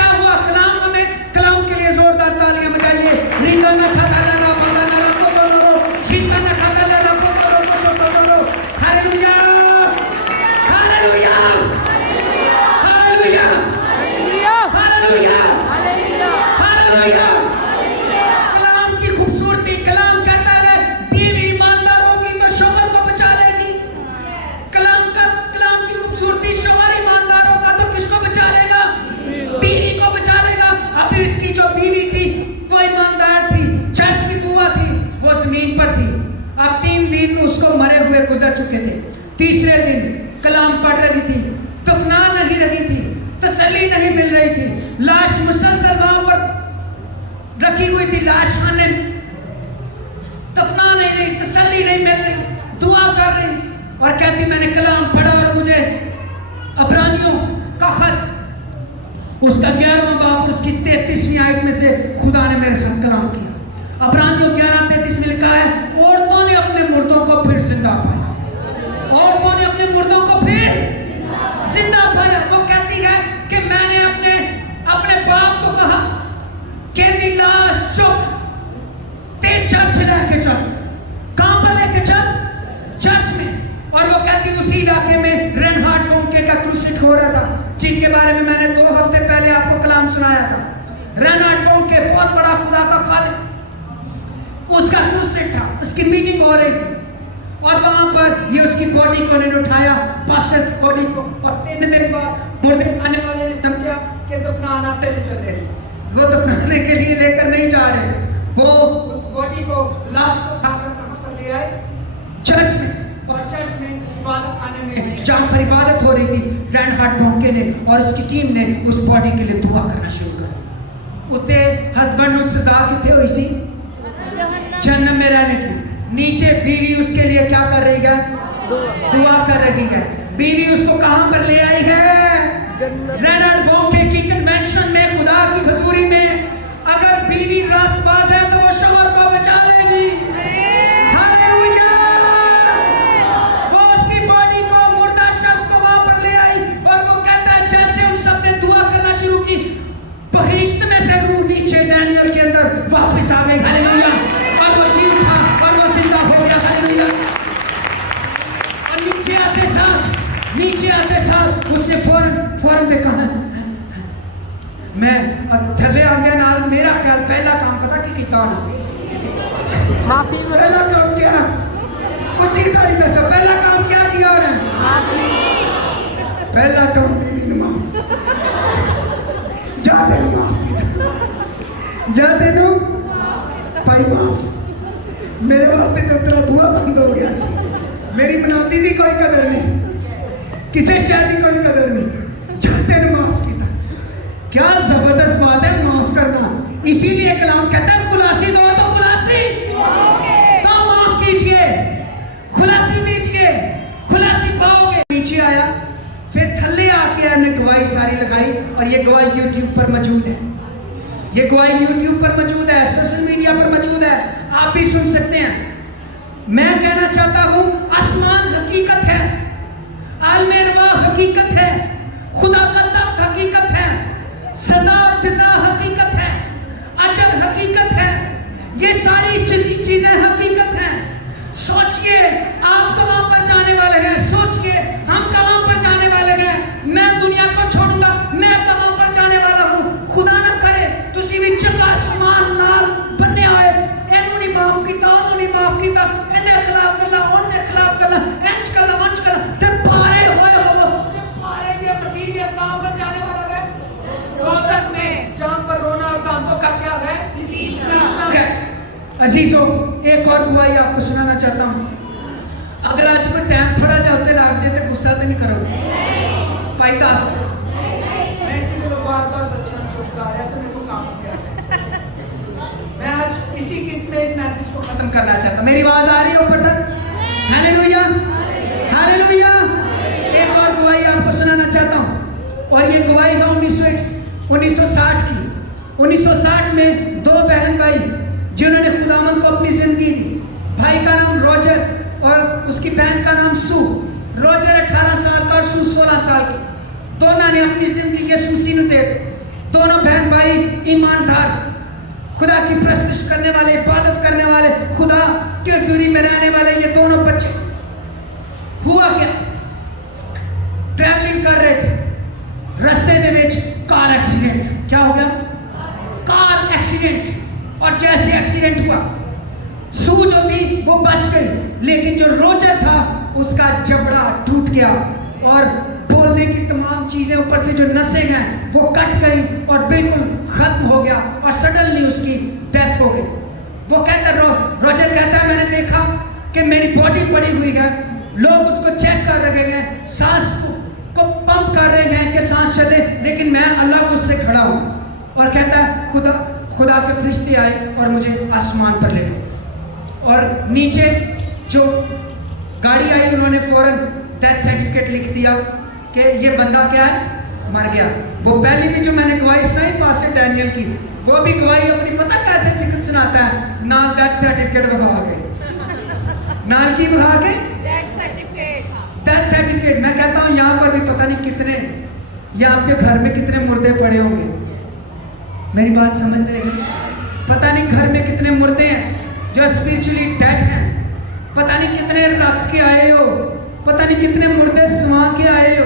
تیسرے دن کلام پڑھ رہی تھی، دفنا نہیں رہی تھی، تسلی نہیں مل رہی تھی، لاش مسلسل وہاں پر رکھی ہوئی تھی، لاش خانے دفنا نہیں رہی، تسلی نہیں مل رہی، دعا کر رہی اور کہتی میں نے کلام پڑھا اور مجھے عبرانیوں کا خط اس کا 11واں باب اس کی 33ویں آیت میں سے خدا نے میرے ساتھ کلام کیا۔ عبرانیوں 11:33 میں لکھا ہے عورتوں نے اپنے مردوں کو پھر زندہ پایا، عورتوں نے اپنے مردوں کو پھر زندہ پایا۔ وہ کہتی ہے کہ میں نے اپنے باپ کو کہا کہ دی لاش چک تے چرچ لے کے چل، کہاں پر لے کے چل؟ چرچ میں۔ اور وہ کہتی اسی علاقے میں رینہارڈ بونکے کا کروسیٹ ہو رہا تھا، جن کے بارے میں نے 2 ہفتے پہلے آپ کو کلام سنایا تھا۔ رینہارڈ بونکے بہت بڑا خدا کا خالق، اس کا کروسیٹ تھا، اس کی میٹنگ ہو رہی تھی اور وہاں پر یہ اس کی باڈی کو انہوں نے اٹھایا، پاسٹر کی باڈی کو، اور 3 دن بعد مردے کھانے والے نے سمجھا کہ دفنانا سے لے چل رہے ہیں، وہ دفنانے کے لیے لے کر نہیں جا رہے، وہ اس باڈی کو لاش کو کھا کر کہاں پر لے آئے؟ چرچ میں۔ اور چرچ میں عبادت خانے میں جہاں پر عبادت ہو رہی تھی، رینہارڈ بونکے نے اور اس کی ٹیم نے اس باڈی کے لیے دعا کرنا شروع کر دی۔ اتے ہسبینڈ نو سزا کتنے ہوئی سی؟ جہنم میں رہنے کی۔ نیچے بیوی اس کے لیے کیا کر رہی ہے؟ دعا کر رہی ہے۔ بیوی اس کو کہاں پر لے آئی ہے؟ رینہارڈ بونکے کی کنونشن میں، خدا کی حضوری میں۔ اگر بیوی راست باز ہے تو وہ شوہر کو بچا لے گی۔ ہاللویا! وہ اس کی باڈی کو، مردہ شخص کو وہاں پر لے آئی اور وہ کہتا ہے جیسے ان سب نے دعا کرنا شروع کی، بہشت میں سے روح نیچے ڈینیل کے اندر واپس آ گئی۔ ہاللویا! اور وہ جیت تھا اور وہ زندہ ہو گیا۔ ہاللویا! اور نیچے آتے ساتھ اس نے فوراً دیکھا میں تھلے آ گیا نال۔ میرا خیال پہلا کام پتا کی کیتا ہونا؟ معافی۔ پہلا کام کیا؟ کچھ چیز آئی دسو، پہلا کام کیا کیا ہو رہا ہے؟ پہلا کام بیوی نے معاف، جاتے نو معاف، جاتے نو بھائی معاف۔ میرے واسطے تو تیرا بوا بند ہو گیا سی، میری بناتی دی کوئی قدر نہیں، کسی شاید کی کوئی قدر نہیں، جاتے نو معاف کیتا۔ کیا زبردست بات ہے معاف کرنا۔ اسی لیے کلام کہتا ہے خلاصی دو تو خلاصی تو معاف کیجئے، خلاصی دیجئے، خلاصی پاؤ گے۔ نیچے آیا، پھر تھلے آ کے نے گواہی ساری لگائی اور یہ گواہی یوٹیوب پر موجود ہے، یہ گواہی یوٹیوب پر موجود ہے، سوشل میڈیا پر موجود ہے، آپ بھی سن سکتے ہیں۔ میں کہنا چاہتا ہوں آسمان حقیقت ہے، عالم ارواح حقیقت ہے، خدا کا تخت حقیقت ہے، سزا اور جزا حقیقت ہے، اجل حقیقت ہے، یہ ساری چیزیں حقیقت ہیں۔ سوچئے آپ کہاں پر جانے والے ہیں، سوچئے ہم کہاں پر جانے والے ہیں۔ میں دنیا کو چھوڑوں گا، میں کہاں پر جانے والا ہوں۔ خدا نہ کرے تسی بھی چنگا آسمان نال بننے آئے، اینو نہیں معاف کیتا، انہوں نہیں معاف کیتا، اندے خلاف کرلا، ان دے خلاف کرلا، انچ کرلا، منچ کرلا، تے پارے ہوئے ہو، پارے دیا مٹیریل کہاں پر جانے والا ہے؟ دوزخ میں، جہاں پر رونا اور دانتوں کا کیا ہے؟ پیسنا ہے۔ عزیزوں، ایک اور گواہی آپ کو سنانا چاہتا ہوں۔ اگر آج کوئی ٹائم تھوڑا جا ہوتے لاگ جائے تو غصہ تو نہیں کرو گے؟ پائی داس میں اسی میں بار بار بچنا چھوٹا ہے، ایسے میں کو کام کیا ہے۔ میں آج اسی قسم میں اس میسیج کو ختم کرنا چاہتا ہوں۔ میری آواز آ رہی ہے اوپر تک؟ ہاللویا! ہاللویا! ایک اور گواہی آپ کو سنانا چاہتا ہوں، اور یہ گواہی ہے 1960 کی۔ 1960 میں 2 بہن بھائی جنہوں نے خداوند کو اپنی زندگی دی۔ بھائی کا نام روجر اور اس کی بہن کا نام سو۔ روجر 18 سال کا اور سو 16 سال کی۔ دونوں نے اپنی زندگی یسوع مسیح نو دے دی۔ دونوں بہن بھائی ایماندار، خدا کی پرستش کرنے والے، عبادت کرنے والے، خدا کی حضوری میں رہنے والے یہ دونوں بچے۔ ہوا کیا؟ ٹریولنگ کر رہے تھے، رستے دے وچ کار ایکسیڈنٹ۔ کیا ہو گیا؟ Car accident. اور جیسے ایکسیڈنٹ ہوا، سو جو تھی وہ بچ گئی، لیکن جو روجر تھا اس کا جبڑا ٹوٹ گیا اور بولنے کی تمام چیزیں اوپر سے جو نسیں ہیں وہ کٹ گئی اور بالکل ختم ہو گیا اور سڈنلی اس کی ڈیتھ ہو گئی۔ وہ کہتا روجر کہتا ہے میں نے دیکھا کہ میری باڈی پڑی ہوئی ہے लोग उसको चेक कर रहे हैं, सांस को पंप कर रहे हैं कि सांस चले, लेकिन मैं अल्लाह को उससे खड़ा हूँ। और कहता है खुदा के फरिश्ते आए और मुझे आसमान पर ले गए, और नीचे जो गाड़ी आई उन्होंने फौरन डेथ सर्टिफिकेट लिख दिया कि ये बंदा क्या है, मर गया। वो पहले भी जो मैंने गवाही सुनाई पास्टर डैनियल की, वो भी गवाही अपनी पता कैसे सिखत सुनाता है, नाल डेथ सर्टिफिकेट बता के, नाल की बता के डेथ सर्टिफिकेट। मैं कहता हूँ यहाँ पर भी पता नहीं कितने, या आपके घर में कितने मुर्दे पड़े होंगे, मेरी बात समझ रहे हैं? पता नहीं घर में कितने मुर्दे हैं जो स्पिरिचुअली डेड हैं, पता नहीं कितने रख के आए हो, पता नहीं कितने मुर्दे समा के आए हो।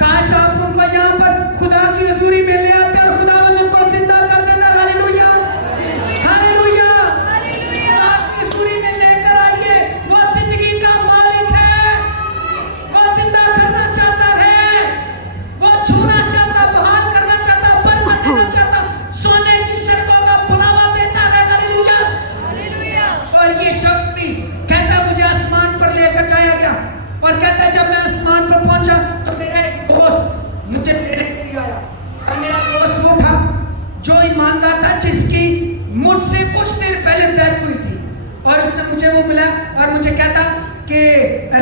काश आप उनको यहाँ पर खुदा की हजूरी में ले आते और खुदा उनको जिंदा कर देता। Hallelujah, hallelujah. आप की हजूरी में लेकर आइए, वो जिंदगी का मालिक है, वो जिंदा करना चाहता है, वो छूना चाहता, बहाल करना चाहता, बल देना चाहता, सोने की सड़कों का बुलावा देता है। Hallelujah, hallelujah. और ये शख्स भी कहता मुझे आसमान पर लेकर जाया गया, और कहता है जब मैं आसमान पर पहुंचा तो मेरा एक दोस्त मुझे लेने के लिए आया, और मेरा दोस्त वो था जो ईमानदार था, जिसकी मुझसे कुछ देर पहले डेथ हुई थी। और उसने मुझे वो मिला और मुझे कहता कि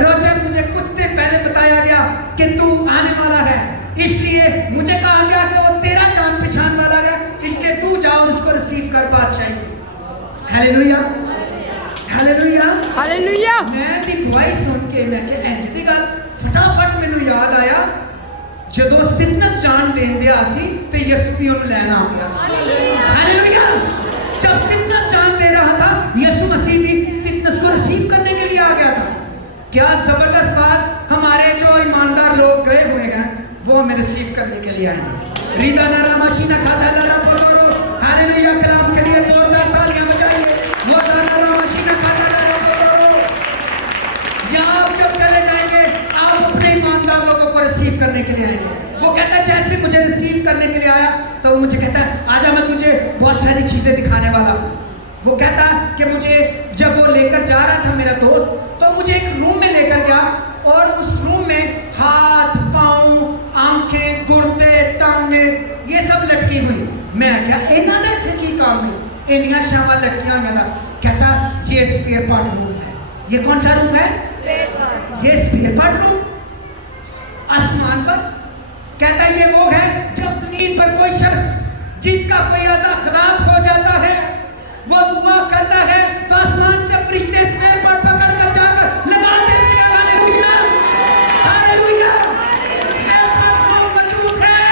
रोजर मुझे कुछ देर पहले बताया गया कि तू आने वाला है, इसलिए मुझे कहा गया कि वो तेरा जान पहचान वाला है, इसलिए तू जाओ उसको रिसीव कर बादशाही। Hallelujah, hallelujah, hallelujah. मैं दी गवाही सुन के मैं कि इंज दी गल फटाफट मैनू याद आया, जदों स्टिफनेस जान देन दिया सी ते यीशु भी उन्हें लेना आ गया सी। हालेलुया। जब स्टिफनेस जान दे रहा था, यीशु मसीह भी स्टिफनेस को रिसीव करने के लिए आ गया था। क्या जबरदस्त बात, हमारे जो ईमानदार लोग गए हुए हैं वो हमें रिसीव करने के लिए आए हैं। रीदा नारा मशीना खाता नारा बोलो, हालेलुया। कलाम के लिए जोरदार तालियां बजाइए। आप जब चले जाएंगे आप अपने ईमानदार लोगों को रिसीव करने के लिए आएंगे। वो कहता है जैसे मुझे रिसीव करने के लिए आया तो वो मुझे कहता है आजा मैं तुझे बहुत सारी चीजें दिखाने वाला। वो कहता कि मुझे जब वो लेकर जा रहा था मेरा दोस्त, तो मुझे एक रूम में लेकर गया, और उस रूम में हाथ पांव आंखें गुर्दे टांगे ये सब लटकी हुई। मैं क्या इन्हों ने इतने की काम नहीं, इंडिया शामा लटकियां हुई था। कहता ये स्पेयर पार्ट रूम है। ये कौन सा रूम है? ये स्पेयर पार्ट रूम आसमान पर। कहता है ये वो है जब जमीन पर कोई शख्स जिसका कोई अज़ा खराब हो जाता है, वो दुआ करता है तो आसमान से फरिश्ते स्पेयर पार्ट पकड़ कर जाकर लगा देते हैं। Hallelujah, hallelujah. Spare part room मौजूद है।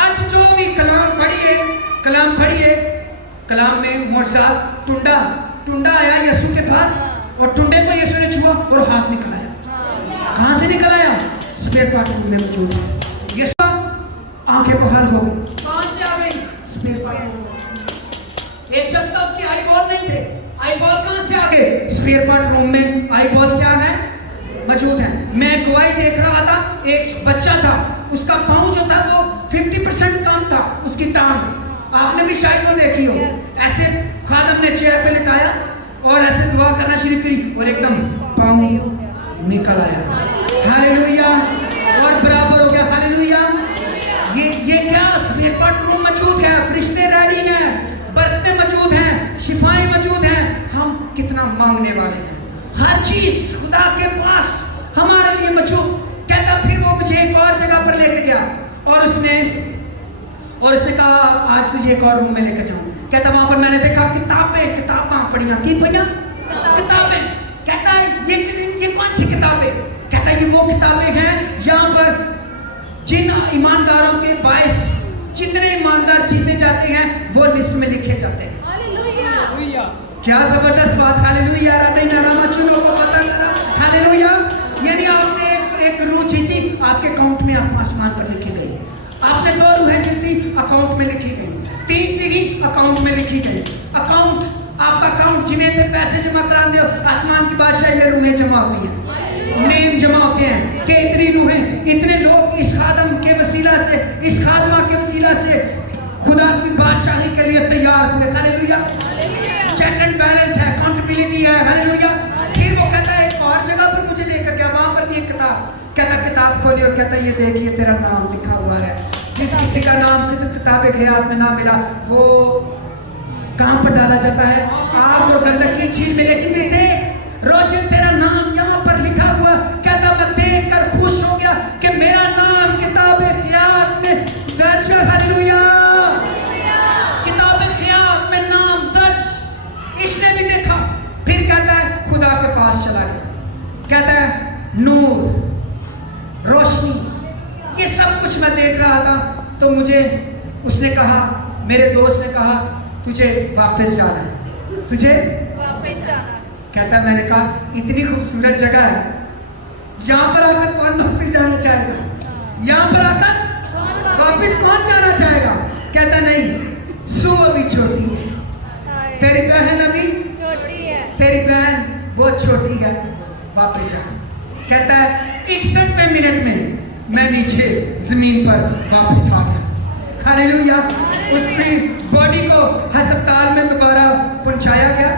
आज जो भी कलाम पढ़िए, कलाम पढ़िए, कलाम में मुर्जा टुंडा आया यीशु के पास, और टुंडे को यीशु ने छुआ और हाथ निकल आया। कहां से निकल आया? स्पेयर पार्ट रूम में मौजूद है। यीशु आंखें बहाल हो गई। कहां से आ गई? Spare part. एक शख्स था उसकी आई बॉल नहीं थे, आई बॉल कहां से आ गए? स्पेयर पार्ट रूम में आई बॉल क्या है? मौजूद है। मैं गवाही देख रहा था, एक बच्चा था, उसका पांव जो था वो 50% कम था, उसकी टांग, आपने भी शायद वो देखी हो। ऐसे खादम ने चेयर पे लिटाया और ऐसे दुआ करना शुरू की और एकदम पांव निकल आया। हालेलुया, और बराबर हो गया। हालेलुया। ये क्या? स्पेयर पार्ट रूम मौजूद है, फरिश्ते रेडी हैं, बरकतें मौजूद हैं, शिफाएं मौजूद हैं। हम कितना मांगने वाले हैं, हर चीज खुदा के पास हमारे लिए मौजूद। कहता फिर वो मुझे एक और जगह पर लेके गया, और उसने कहा आज तुझे एक और रूम में लेकर जाऊं। कहता वहां पर मैंने देखा किताबें पढ़ियां की पढ़ियां किताबें। कहता है ये कौन सी किताबें? कहता है ये वो किताबें हैं यहाँ पर जिन ईमानदारों के बायस जितने ईमानदार चीजें जाते हैं वो लिस्ट में लिखे जाते हैं। हालेलुया, क्या जबरदस्त बात। Hallelujah, hallelujah. यानी आपने एक रूह जीती, आपके अकाउंट में आसमान पर लिखी गई। आपने 2 रूहें जीती, अकाउंट में लिखी गई। 3 बीघी अकाउंट में लिखी गई। अकाउंट, आपका अकाउंट जिन्हें थे पैसे जमा करा दो, आसमान की बादशाही में रूहें जमा होती हैं, नेम जमा होते हैं कि इतनी रूहें, इतने लोग इस खादम के वसीला से, इस खादमा के वसीला से खुदा की बादशाही के लिए तैयार हुए। हालेलुया। चेक एंड बैलेंस है, अकाउंटेबिलिटी है। हालेलुया। फिर वो कहता है एक और जगह पर है और कहता है ये देखिए तेरा नाम लिखा हुआ है। जिस किसी का नाम किताब हयात में ना मिला वो कहाँ पर डाला जाता है? आग और गंधक की झील में। लेकिन मैं देख रोजन तेरा नाम यहाँ पर लिखा हुआ। कहता मैं देख कर खुश हो गया कि मेरा नाम किताब हयात में दर्ज है। हालेलुया, किताब हयात में नाम दर्ज। इसने भी देखा। फिर कहता है खुदा के पास चला गया। कहता है नूर, रोशनी, ये सब कुछ मैं देख रहा था। तो मुझे उसने कहा, मेरे दोस्त ने कहा तुझे वापस जाना है, तुझे वापस जाना। कहता मैंने कहा इतनी खूबसूरत जगह है, यहाँ पर आकर कौन वापस जाना चाहेगा? यहाँ पर आकर वापस कौन जाना चाहेगा? कहता नहीं, सू अभी छोटी है, तेरी बहन अभी छोटी है, तेरी बहन बहुत छोटी है, वापस जा। कहता है 61वें मिनट में मैं नीचे जमीन पर वापस आ गया। हालेलुया, उसकी बॉडी को अस्पताल में दोबारा पहुंचाया गया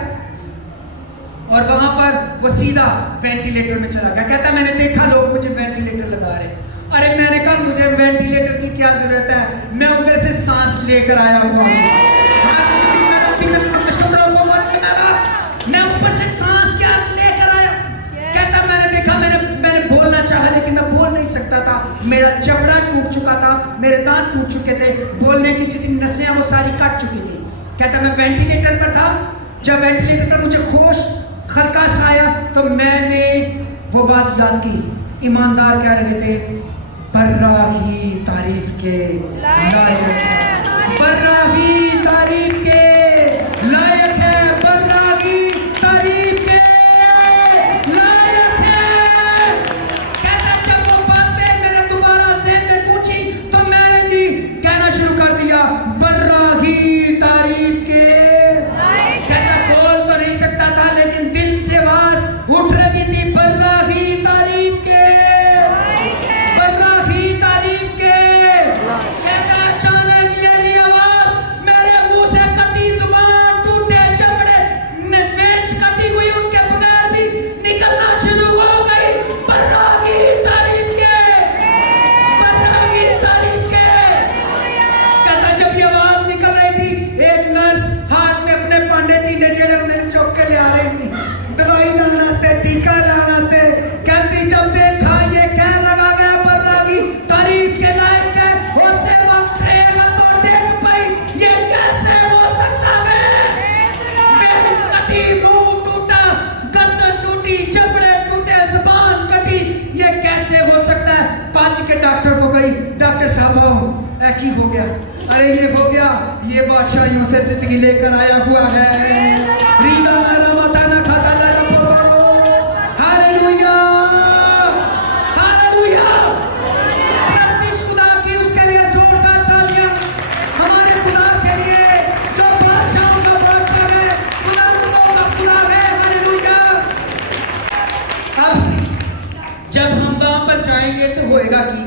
और वहां पर वो सीधा वेंटिलेटर में चला गया। कहता मैंने देखा लोग मुझे वेंटिलेटर लगा रहे। अरे मैंने कहा मुझे वेंटिलेटर की क्या जरूरत है, मैं उधर से सांस लेकर आया हुआ हूं। मैं ऊपर से सांस क्या लेकर आया। कहता मैंने देखा, मैंने बोलना चाहा लेकिन मैं बोल नहीं सकता था। मेरा जबड़ा टूट चुका था, मेरे दांत टूट चुके थे, बोलने की जितनी नसें वो सारी कट चुकी थी। कहता मैं वेंटिलेटर पर था। जब वेंटिलेटर पर मुझे होश खलकास आया तो मैंने वो बात याद की। ईमानदार कह रहे थे बर्रा ही तारीफ के लायक है, बर्रा ही तारीफ के लायक है, बर्रा ही तारीफ के लायक है। कहता जब वो बातें मेरे दोबारा ज़हन में पूछी तो मैंने भी कहना शुरू कर दिया बर्रा ही तारीफ के। कहता बोल तो नहीं सकता था लेकिन दिल से आवाज उठ रही थी बर्रा ही तारीफ के, बर्रा ही तारीफ के। कहता अचानक ये आवाज मेरे मुंह से कटी, जुबान टूटे, जबड़े वेंट्स कटी हुई उनके बगैर भी निकलना शुरू हो गई। बर्रा ही तारीफ के, बर्रा ही तारीफ के। कहता जब ये आवाज निकल रही थी एक नर्स हाथ में अपने पांडे टीने जेड़े उन्हें चौक के ले आ रही थी दवाई लाना से, टीका लाना से। कहती जब देखा ये कह लगा गया बर्रा की तारीफ के लायक है, उससे वक्त रहेगा तो देख पाई ये कैसे हो सकता है। मेरी कटी, मुंह टूटा, गर्दन टूटी, जबड़े टूटे, जुबान कटी, ये कैसे हो सकता है। पाँच के डॉक्टर को गई, डॉक्टर साहब की हो गया। अरे ये हो गया, ये बादशाहियों से जिंदगी लेकर आया हुआ है। रीला मता ना खाता लगा। Hallelujah, hallelujah. प्रस्तुति खुदा की, उसके लिए जोरदार तालियां हमारे खुदा के लिए जो बादशाहों का बादशाह है, खुदावंदों का खुदा है। हालेलुया। अब जब हम वहां पर जाएंगे तो होएगा की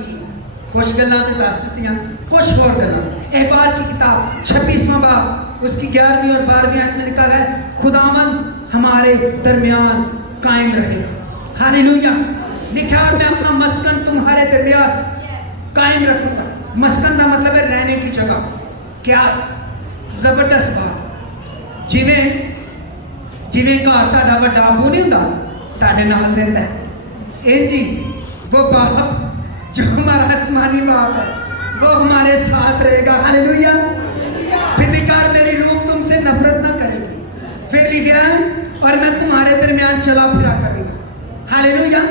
कुछ गल्लां ते दस दित्तियां, कुछ होर गल्लां। एहबार की किताब 26वां बाब उसकी 11वीं और 12वीं आयत में लिखा है खुदावंद हमारे दरमियान कायम रहेगा। हालेलुया। लिखा है मैं अपना मस्कन तुम्हारे दरमियान कायम रखूंगा। मस्कन का मतलब है रहने की जगह। क्या जबरदस्त बात। जिवें जिवें घर तुहाडा वड्डा आपू नहीं हुंदा, तुहाडे नाल रहंदा है। ए जी वो बाप जो हमारा आसमानी बाप है वो हमारे साथ रहेगा। हालेलुया। फिर लिखा मेरी रूह तुमसे नफरत ना करेगी। फिर लिखा और मैं तुम्हारे दरमियान चला फिरा करूंगा। हालेलुया।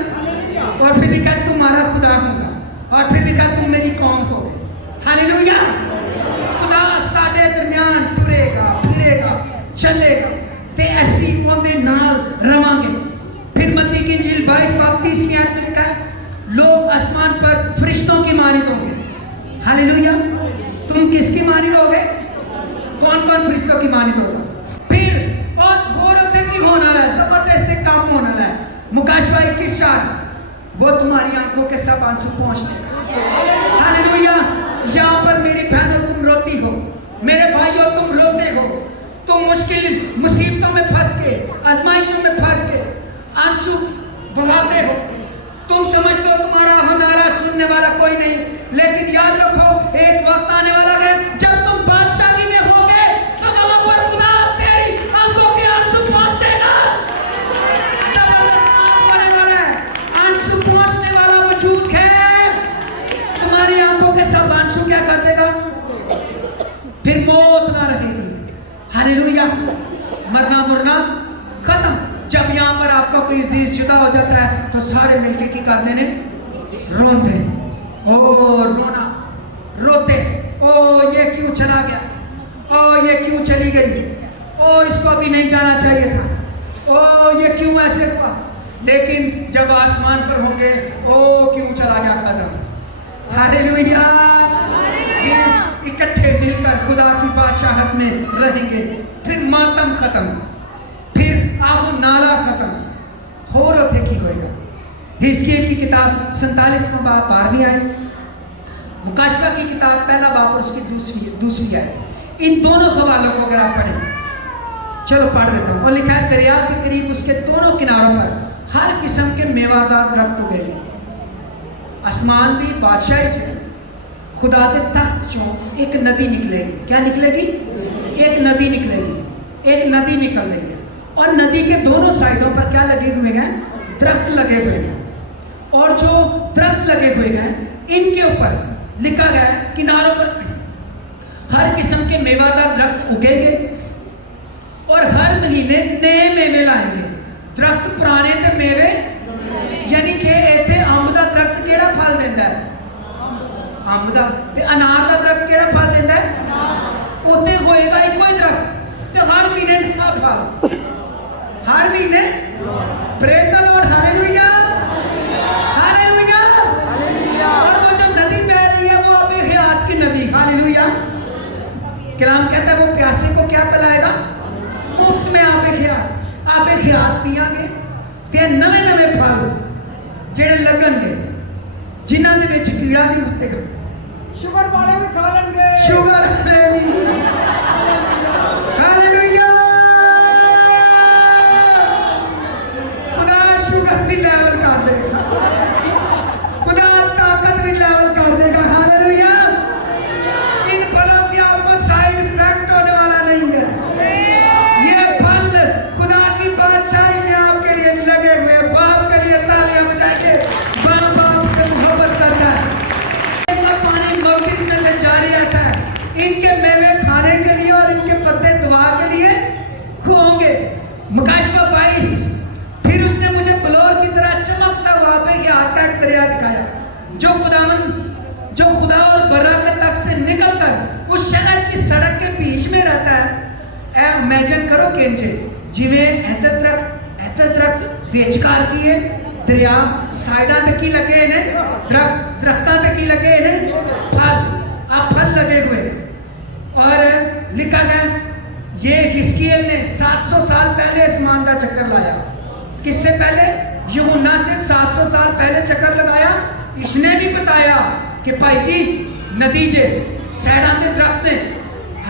और फिर लिखा तुम्हारा खुदा होगा। और फिर लिखा तुम मेरी कौम होगे। हालेलुया। खुदा साडे दरमियान टुरेगा, फिरेगा, चलेगा ते ऐसी ओंदे नाल रवांगे। फिर मत्ती की इंजील 22 बाब 30वीं आयत में लिखा है लोग आसमान पर फरिश्तों की मानिंद होंगे। हालेलुया। तुम किसकी मानिंद होगे? कौन कौन फरिश्तों की मानिंद होगा? फिर और घोरते की होना है, जबरदस्त काम होना है। मुकाशवा 21:4 वो तुम्हारी आंखों के सब आंसू पहुंच देगा। हालेलुया। यहाँ पर मेरी बहनों तुम रोती हो, मेरे भाइयों तुम रोते हो, तुम मुश्किल मुसीबतों में फंस के, आजमाइशों में फंस के आंसू बहाते हो। تم سمجھتے ہو تمہارا ہمارا سننے والا کوئی نہیں، لیکن یاد رکھو ایک وقت آنے والا ہے جب تم بادشاہی میں ہوگے تو وہاں پر خدا تیری آنکھوں کے آنسو پوچھ دے گا۔ ہونے والا ہے، آنسو پوچھنے والا وجود ہے، تمہاری آنکھوں کے سب آنسو کیا کر دے گا؟ پھر موت نہ رہے گی۔ ہاللیلویہ، مرنا ختم۔ جب یہاں پر آپ کا کوئی عزیز جدا ہو جاتا ہے تو سارے مل کے کی کرنے نے روندے، او رونا، روتے، او یہ کیوں چلا گیا، او یہ کیوں چلی گئی، او اس کو بھی نہیں جانا چاہیے تھا، او یہ کیوں ایسے ہوا۔ لیکن جب آسمان پر ہوں گے، او کیوں چلا گیا ختم۔ ہاللیلویہ، پھر اکٹھے مل کر خدا کی بادشاہت میں رہیں گے، پھر ماتم ختم، پھر آہو نالا ختم، ہو رہے کی ہوئے گا۔ حزقیل کی کتاب 47واں باب 12ویں آیت، مکاشفہ کی کتاب پہلا باب اور اس کی دوسری آیت، ان دونوں حوالوں کو اگر آپ پڑھیں، چلو پڑھ دیتا ہوں۔ اور لکھا ہے دریا کے قریب اس کے دونوں کناروں پر ہر قسم کے میوادار درخت اگے گے۔ آسمان دی بادشاہی چھے، خدا دے تخت چوں ایک ندی نکلے گی۔ کیا نکلے گی؟ ایک ندی نکلے گی، ایک ندی نکل رہی ہے، اور ندی کے دونوں سائڈوں پر کیا لگے ہوئے ہیں؟ درخت لگے ہوئے ہیں، اور جو درخت لگے ہوئے ہیں ان کے اوپر لکھا گیا ہے کناروں پر ہر قسم کے میوادار درخت اگیں گے اور ہر مہینے نئے میوے لائیں گے۔ درخت پرانے تے میوے، یعنی کہ ایتھے امب دا درخت کیڑا پھل دیندا ہے؟ امب دا۔ تے انار دا درخت کیڑا پھل دیندا ہے؟ اوتے ہوئے گا ایک کوئی درخت تے ہر مہینے نیا پھل، ہر مہینے۔ پریز دی لارڈ، ہاللیلویہ، ہاللیلویہ۔ اور وہ جو ندی بہ رہی ہے وہ آب حیات کی ندی، ہاللیلویہ۔ کلام کہتا ہے وہ پیاسے کو کیا پلائے گا؟ مفت میں آب حیات، آب حیات پیاں گے تے نوے نوے پھل جڑے لگن گے جنہاں دے وچ کیڑا نہیں ہوتے گا، شوگر والے بھی کھا لیں گے، شوگر نہیں۔ ہاللیلویہ، خدا شوگر بھی لیول کر دے گا، خدا طاقت بھی لیول کر دے گا۔ ہاللیلویہ، ان پھلوں سے آپ کو سائیڈ افیکٹ ہونے والا نہیں ہے۔ یہ پھل خدا کی بادشاہی میں آپ کے لیے لگے ہوئے۔ باپ کے لیے تالیاں بجائیے، باپ آپ سے محبت کرتا ہے، ان کا پانی موقف میں سے جاری رہتا ہے، ان کے میوے کھانے کے لیے اور ان کے پتے دعا کے لیے ہوں گے۔ مکاشفہ 22، پھر اس نے مجھے بلور کی طرح چمکتا ہوا آب حیات کا ایک دریا دکھایا جو خدا اور برا کے تخت سے نکل کر اس شہر کی سڑک کے بیچ میں رہتا ہے۔ اے امیجن کرو کینجے جویں ایتھے درخت ویچکار کیے، دریا سائڈاں تے کی لگے نے درختاں تے کی لگے نے پھل لگے ہوئے۔ اور لکھا گیا یہ حزقیل نے 700 سال پہلے اسمان کا چکر لایا۔ کس سے پہلے؟ یوحنا سے 700 سال پہلے چکر لگایا۔ اس نے بھی بتایا کہ بھائی جی نتیجے سیڑاں تے درخت نے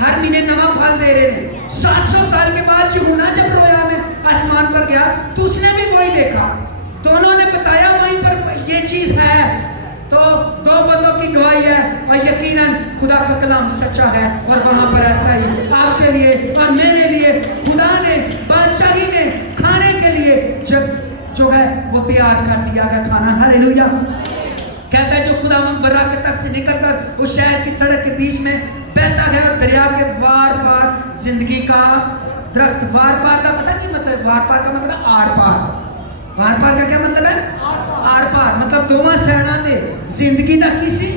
ہر مہینے نواں پھل دے رہے ہیں۔ 700 سال کے بعد یوحنا جب رویا میں آسمان پر گیا تو اس نے بھی وہی دیکھا، دونوں نے بتایا وہیں پر یہ چیز ہے۔ تو دو بندوں کی گواہی ہے اور یقیناً خدا کا کلام سچا ہے، اور وہاں پر ایسا ہی آپ کے لیے اور میرے لیے خدا نے بادشاہی نے کھانے کے لیے جو ہے وہ تیار کر دیا گیا کھانا۔ ہاللیلویہ۔ کہتا ہے جو خدا برا کے تخت سے نکل کر اس شہر کی سڑک کے بیچ میں بہتا ہے اور دریا کے وار پار زندگی کا درخت۔ وار پار کا پتہ نہیں مطلب؟ وار پار کا مطلب آر پار۔ وار پار کا کیا مطلب ہے؟ آر پار، مطلب دونوں سیڑاں دے زندگی دا کسی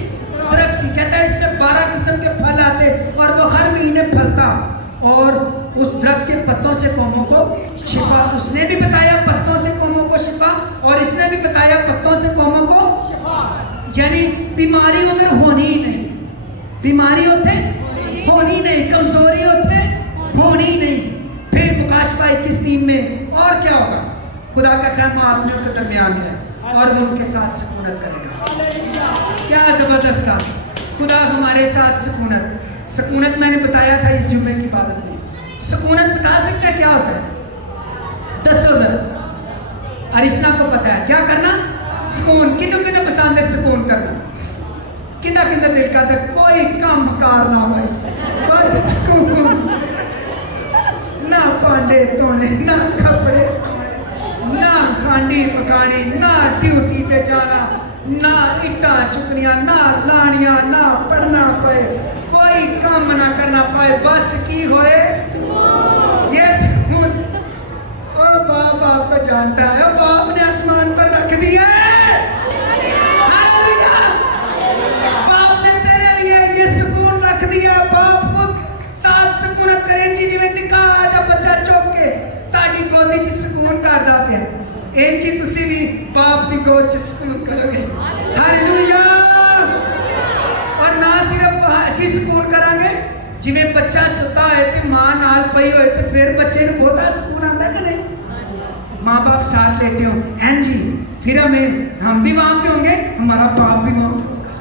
درخت سی۔ کہتا ہے اس میں 12 قسم کے پھل آتے اور وہ ہر مہینے پھلتا، اور اس درخت کے پتوں سے قوموں کو شفا۔ اس نے بھی بتایا پتوں سے قوموں کو شفا، اور اس نے بھی بتایا پتوں سے قوموں کو شفا، یعنی بیماری ادھر ہونی ہی نہیں، بیماری اتنے ہونی نہیں، کمزوری اتنے ہونی نہیں۔ پھر مکاشفہ 21:3 میں اور کیا ہوگا؟ خدا کا خیمہ آدمیوں کے درمیان ہے اور وہ ان کے ساتھ سکونت کرے گا۔ کیا زبردست تھا! خدا ہمارے ساتھ سکونت میں نے بتایا تھا اس جمعے کی عبادت میں۔ سکونت بتا سکتا ہے کیا ہوتا ہے؟ دسو ذرا، ارشنا کو پتا ہے کیا کرنا؟ सुकून किन्नू किन्नू पसंद है सुकून करना किन्ना किन्ना दिल करता कोई काम कार ना होए बस सुकून ना पांडे धोने ना कपड़े धोने ना खांडी पकानी ना ड्यूटी पे जाना ना इट्टा चुकनिया ना लानिया ना पढ़ना पाए कोई काम ना करना पाए बस की होए ये सुकून ओ बाप आपको जानता है ओ बाप ने आसमान पर रख दिया है हालेलुया बाप ने तेरे लिए ये सुकून रख दिया बाप को साथ सुकून करें जी जिवें निकाह जा बच्चा चुक के ताड़ी गोदी च सुकून करदा पिया एक ही तुसी भी बाप दी गोद च सुकून करोगे हालेलुया और ना सिर्फ ਅਸੀਂ सुकून करांगे जिवें बच्चा सुता है ते मां नाल पई होए ते फिर बच्चे ਨੂੰ ਬਹੁਤਾ सुकून आंदा कि नहीं माँ बाप साथ लेटे हो एंड जी फिर हम भी वहां पे होंगे हमारा बाप भी वहां पे होगा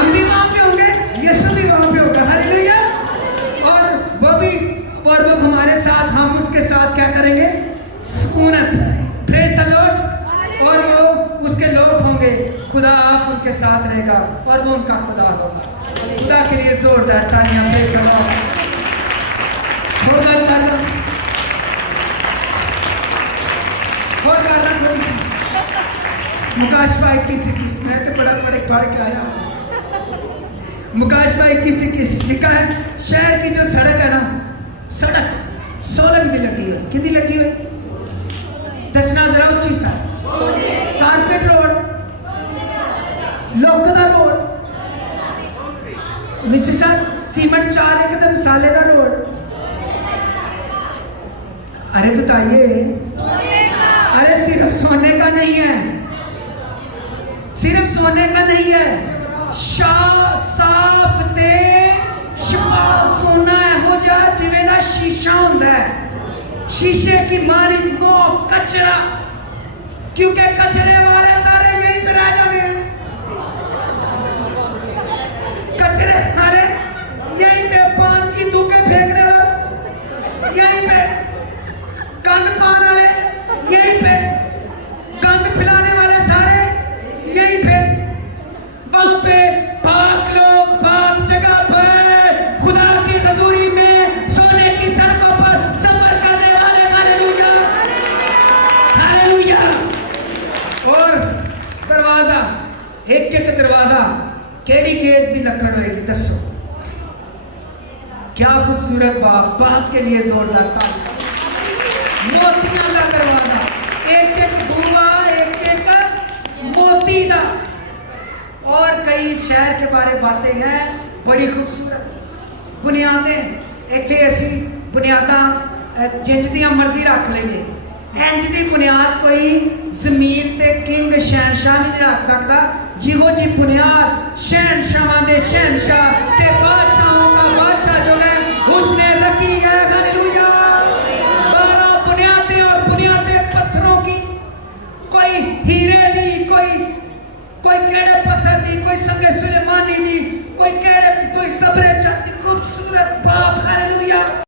हम भी वहां पे होंगे यीशु भी वहां पे होगा हालेलुया और वो भी और वो हमारे साथ हम उसके साथ क्या करेंगे सुकून प्रेज द लॉर्ड और वो उसके लोग होंगे खुदा आप उनके साथ रहेगा और वो उनका खुदा होगा खुदा के लिए जोरदार तालियां प्रेज द लॉर्ड जोरदार तालियां और गाना थोड़ी सी मुकाशवा 21 मैं तो बड़ा पढ़ के आया मुकाशवा 21 लिखा है शहर की जो सड़क है ना सड़क सोलन की लगी है कितनी लगी हुई दसना जरा उच्ची सा कारपेट रोड लोकदा रोड मिसिसा सीमेंट 4 एकदम सालेदार रोड अरे बताइए अरे सिर्फ सोने का नहीं है सिर्फ सोने का नहीं है साफ ते शफा सोना हो जा जिवें दा शीशा हुंदा है शीशे की मारी नो कचरा क्योंकि कचरे वाले सारे यहीं पे रह जाने कचरे वाले यहीं पे पान की धूके फेंकने वाले यहीं पे गंद पान वाले यहीं पे गंद फैलाने वाले सारे यहीं पे वहां पे पाक लोग पाक जगह पर खुदा की हजूरी में सोने की सड़कों पर सफर करने वाले हालेलुया हालेलुया और दरवाजा एक दरवाजा केड़ी गेज की लकड़ होएगी दसो क्या खूबसूरत बाप के लिए जोरदार ताली मोतियां का दरवाजा एक दूबा एक मोती का और कई शहर के बारे बातें हैं बड़ी खूबसूरत बुनियादें इतने असी बुनियादा जिंज दियां मर्जी रख लेंगे इंज की बुनियाद कोई जमीन ते किंग शहनशाह नहीं रख सकता जिहो जी बुनियाद शहनशाह दे शहनशाह ते बादशाहों का बादशाह जो है उसने रखी है हालेलुया पत्थरों की कोई हीरे दी कोई केड़े पत्थर दी कोई संगे सुलेमानी दी कोई केड़े कोई सबरे चांदी खूबसूरत बाप हालेलुया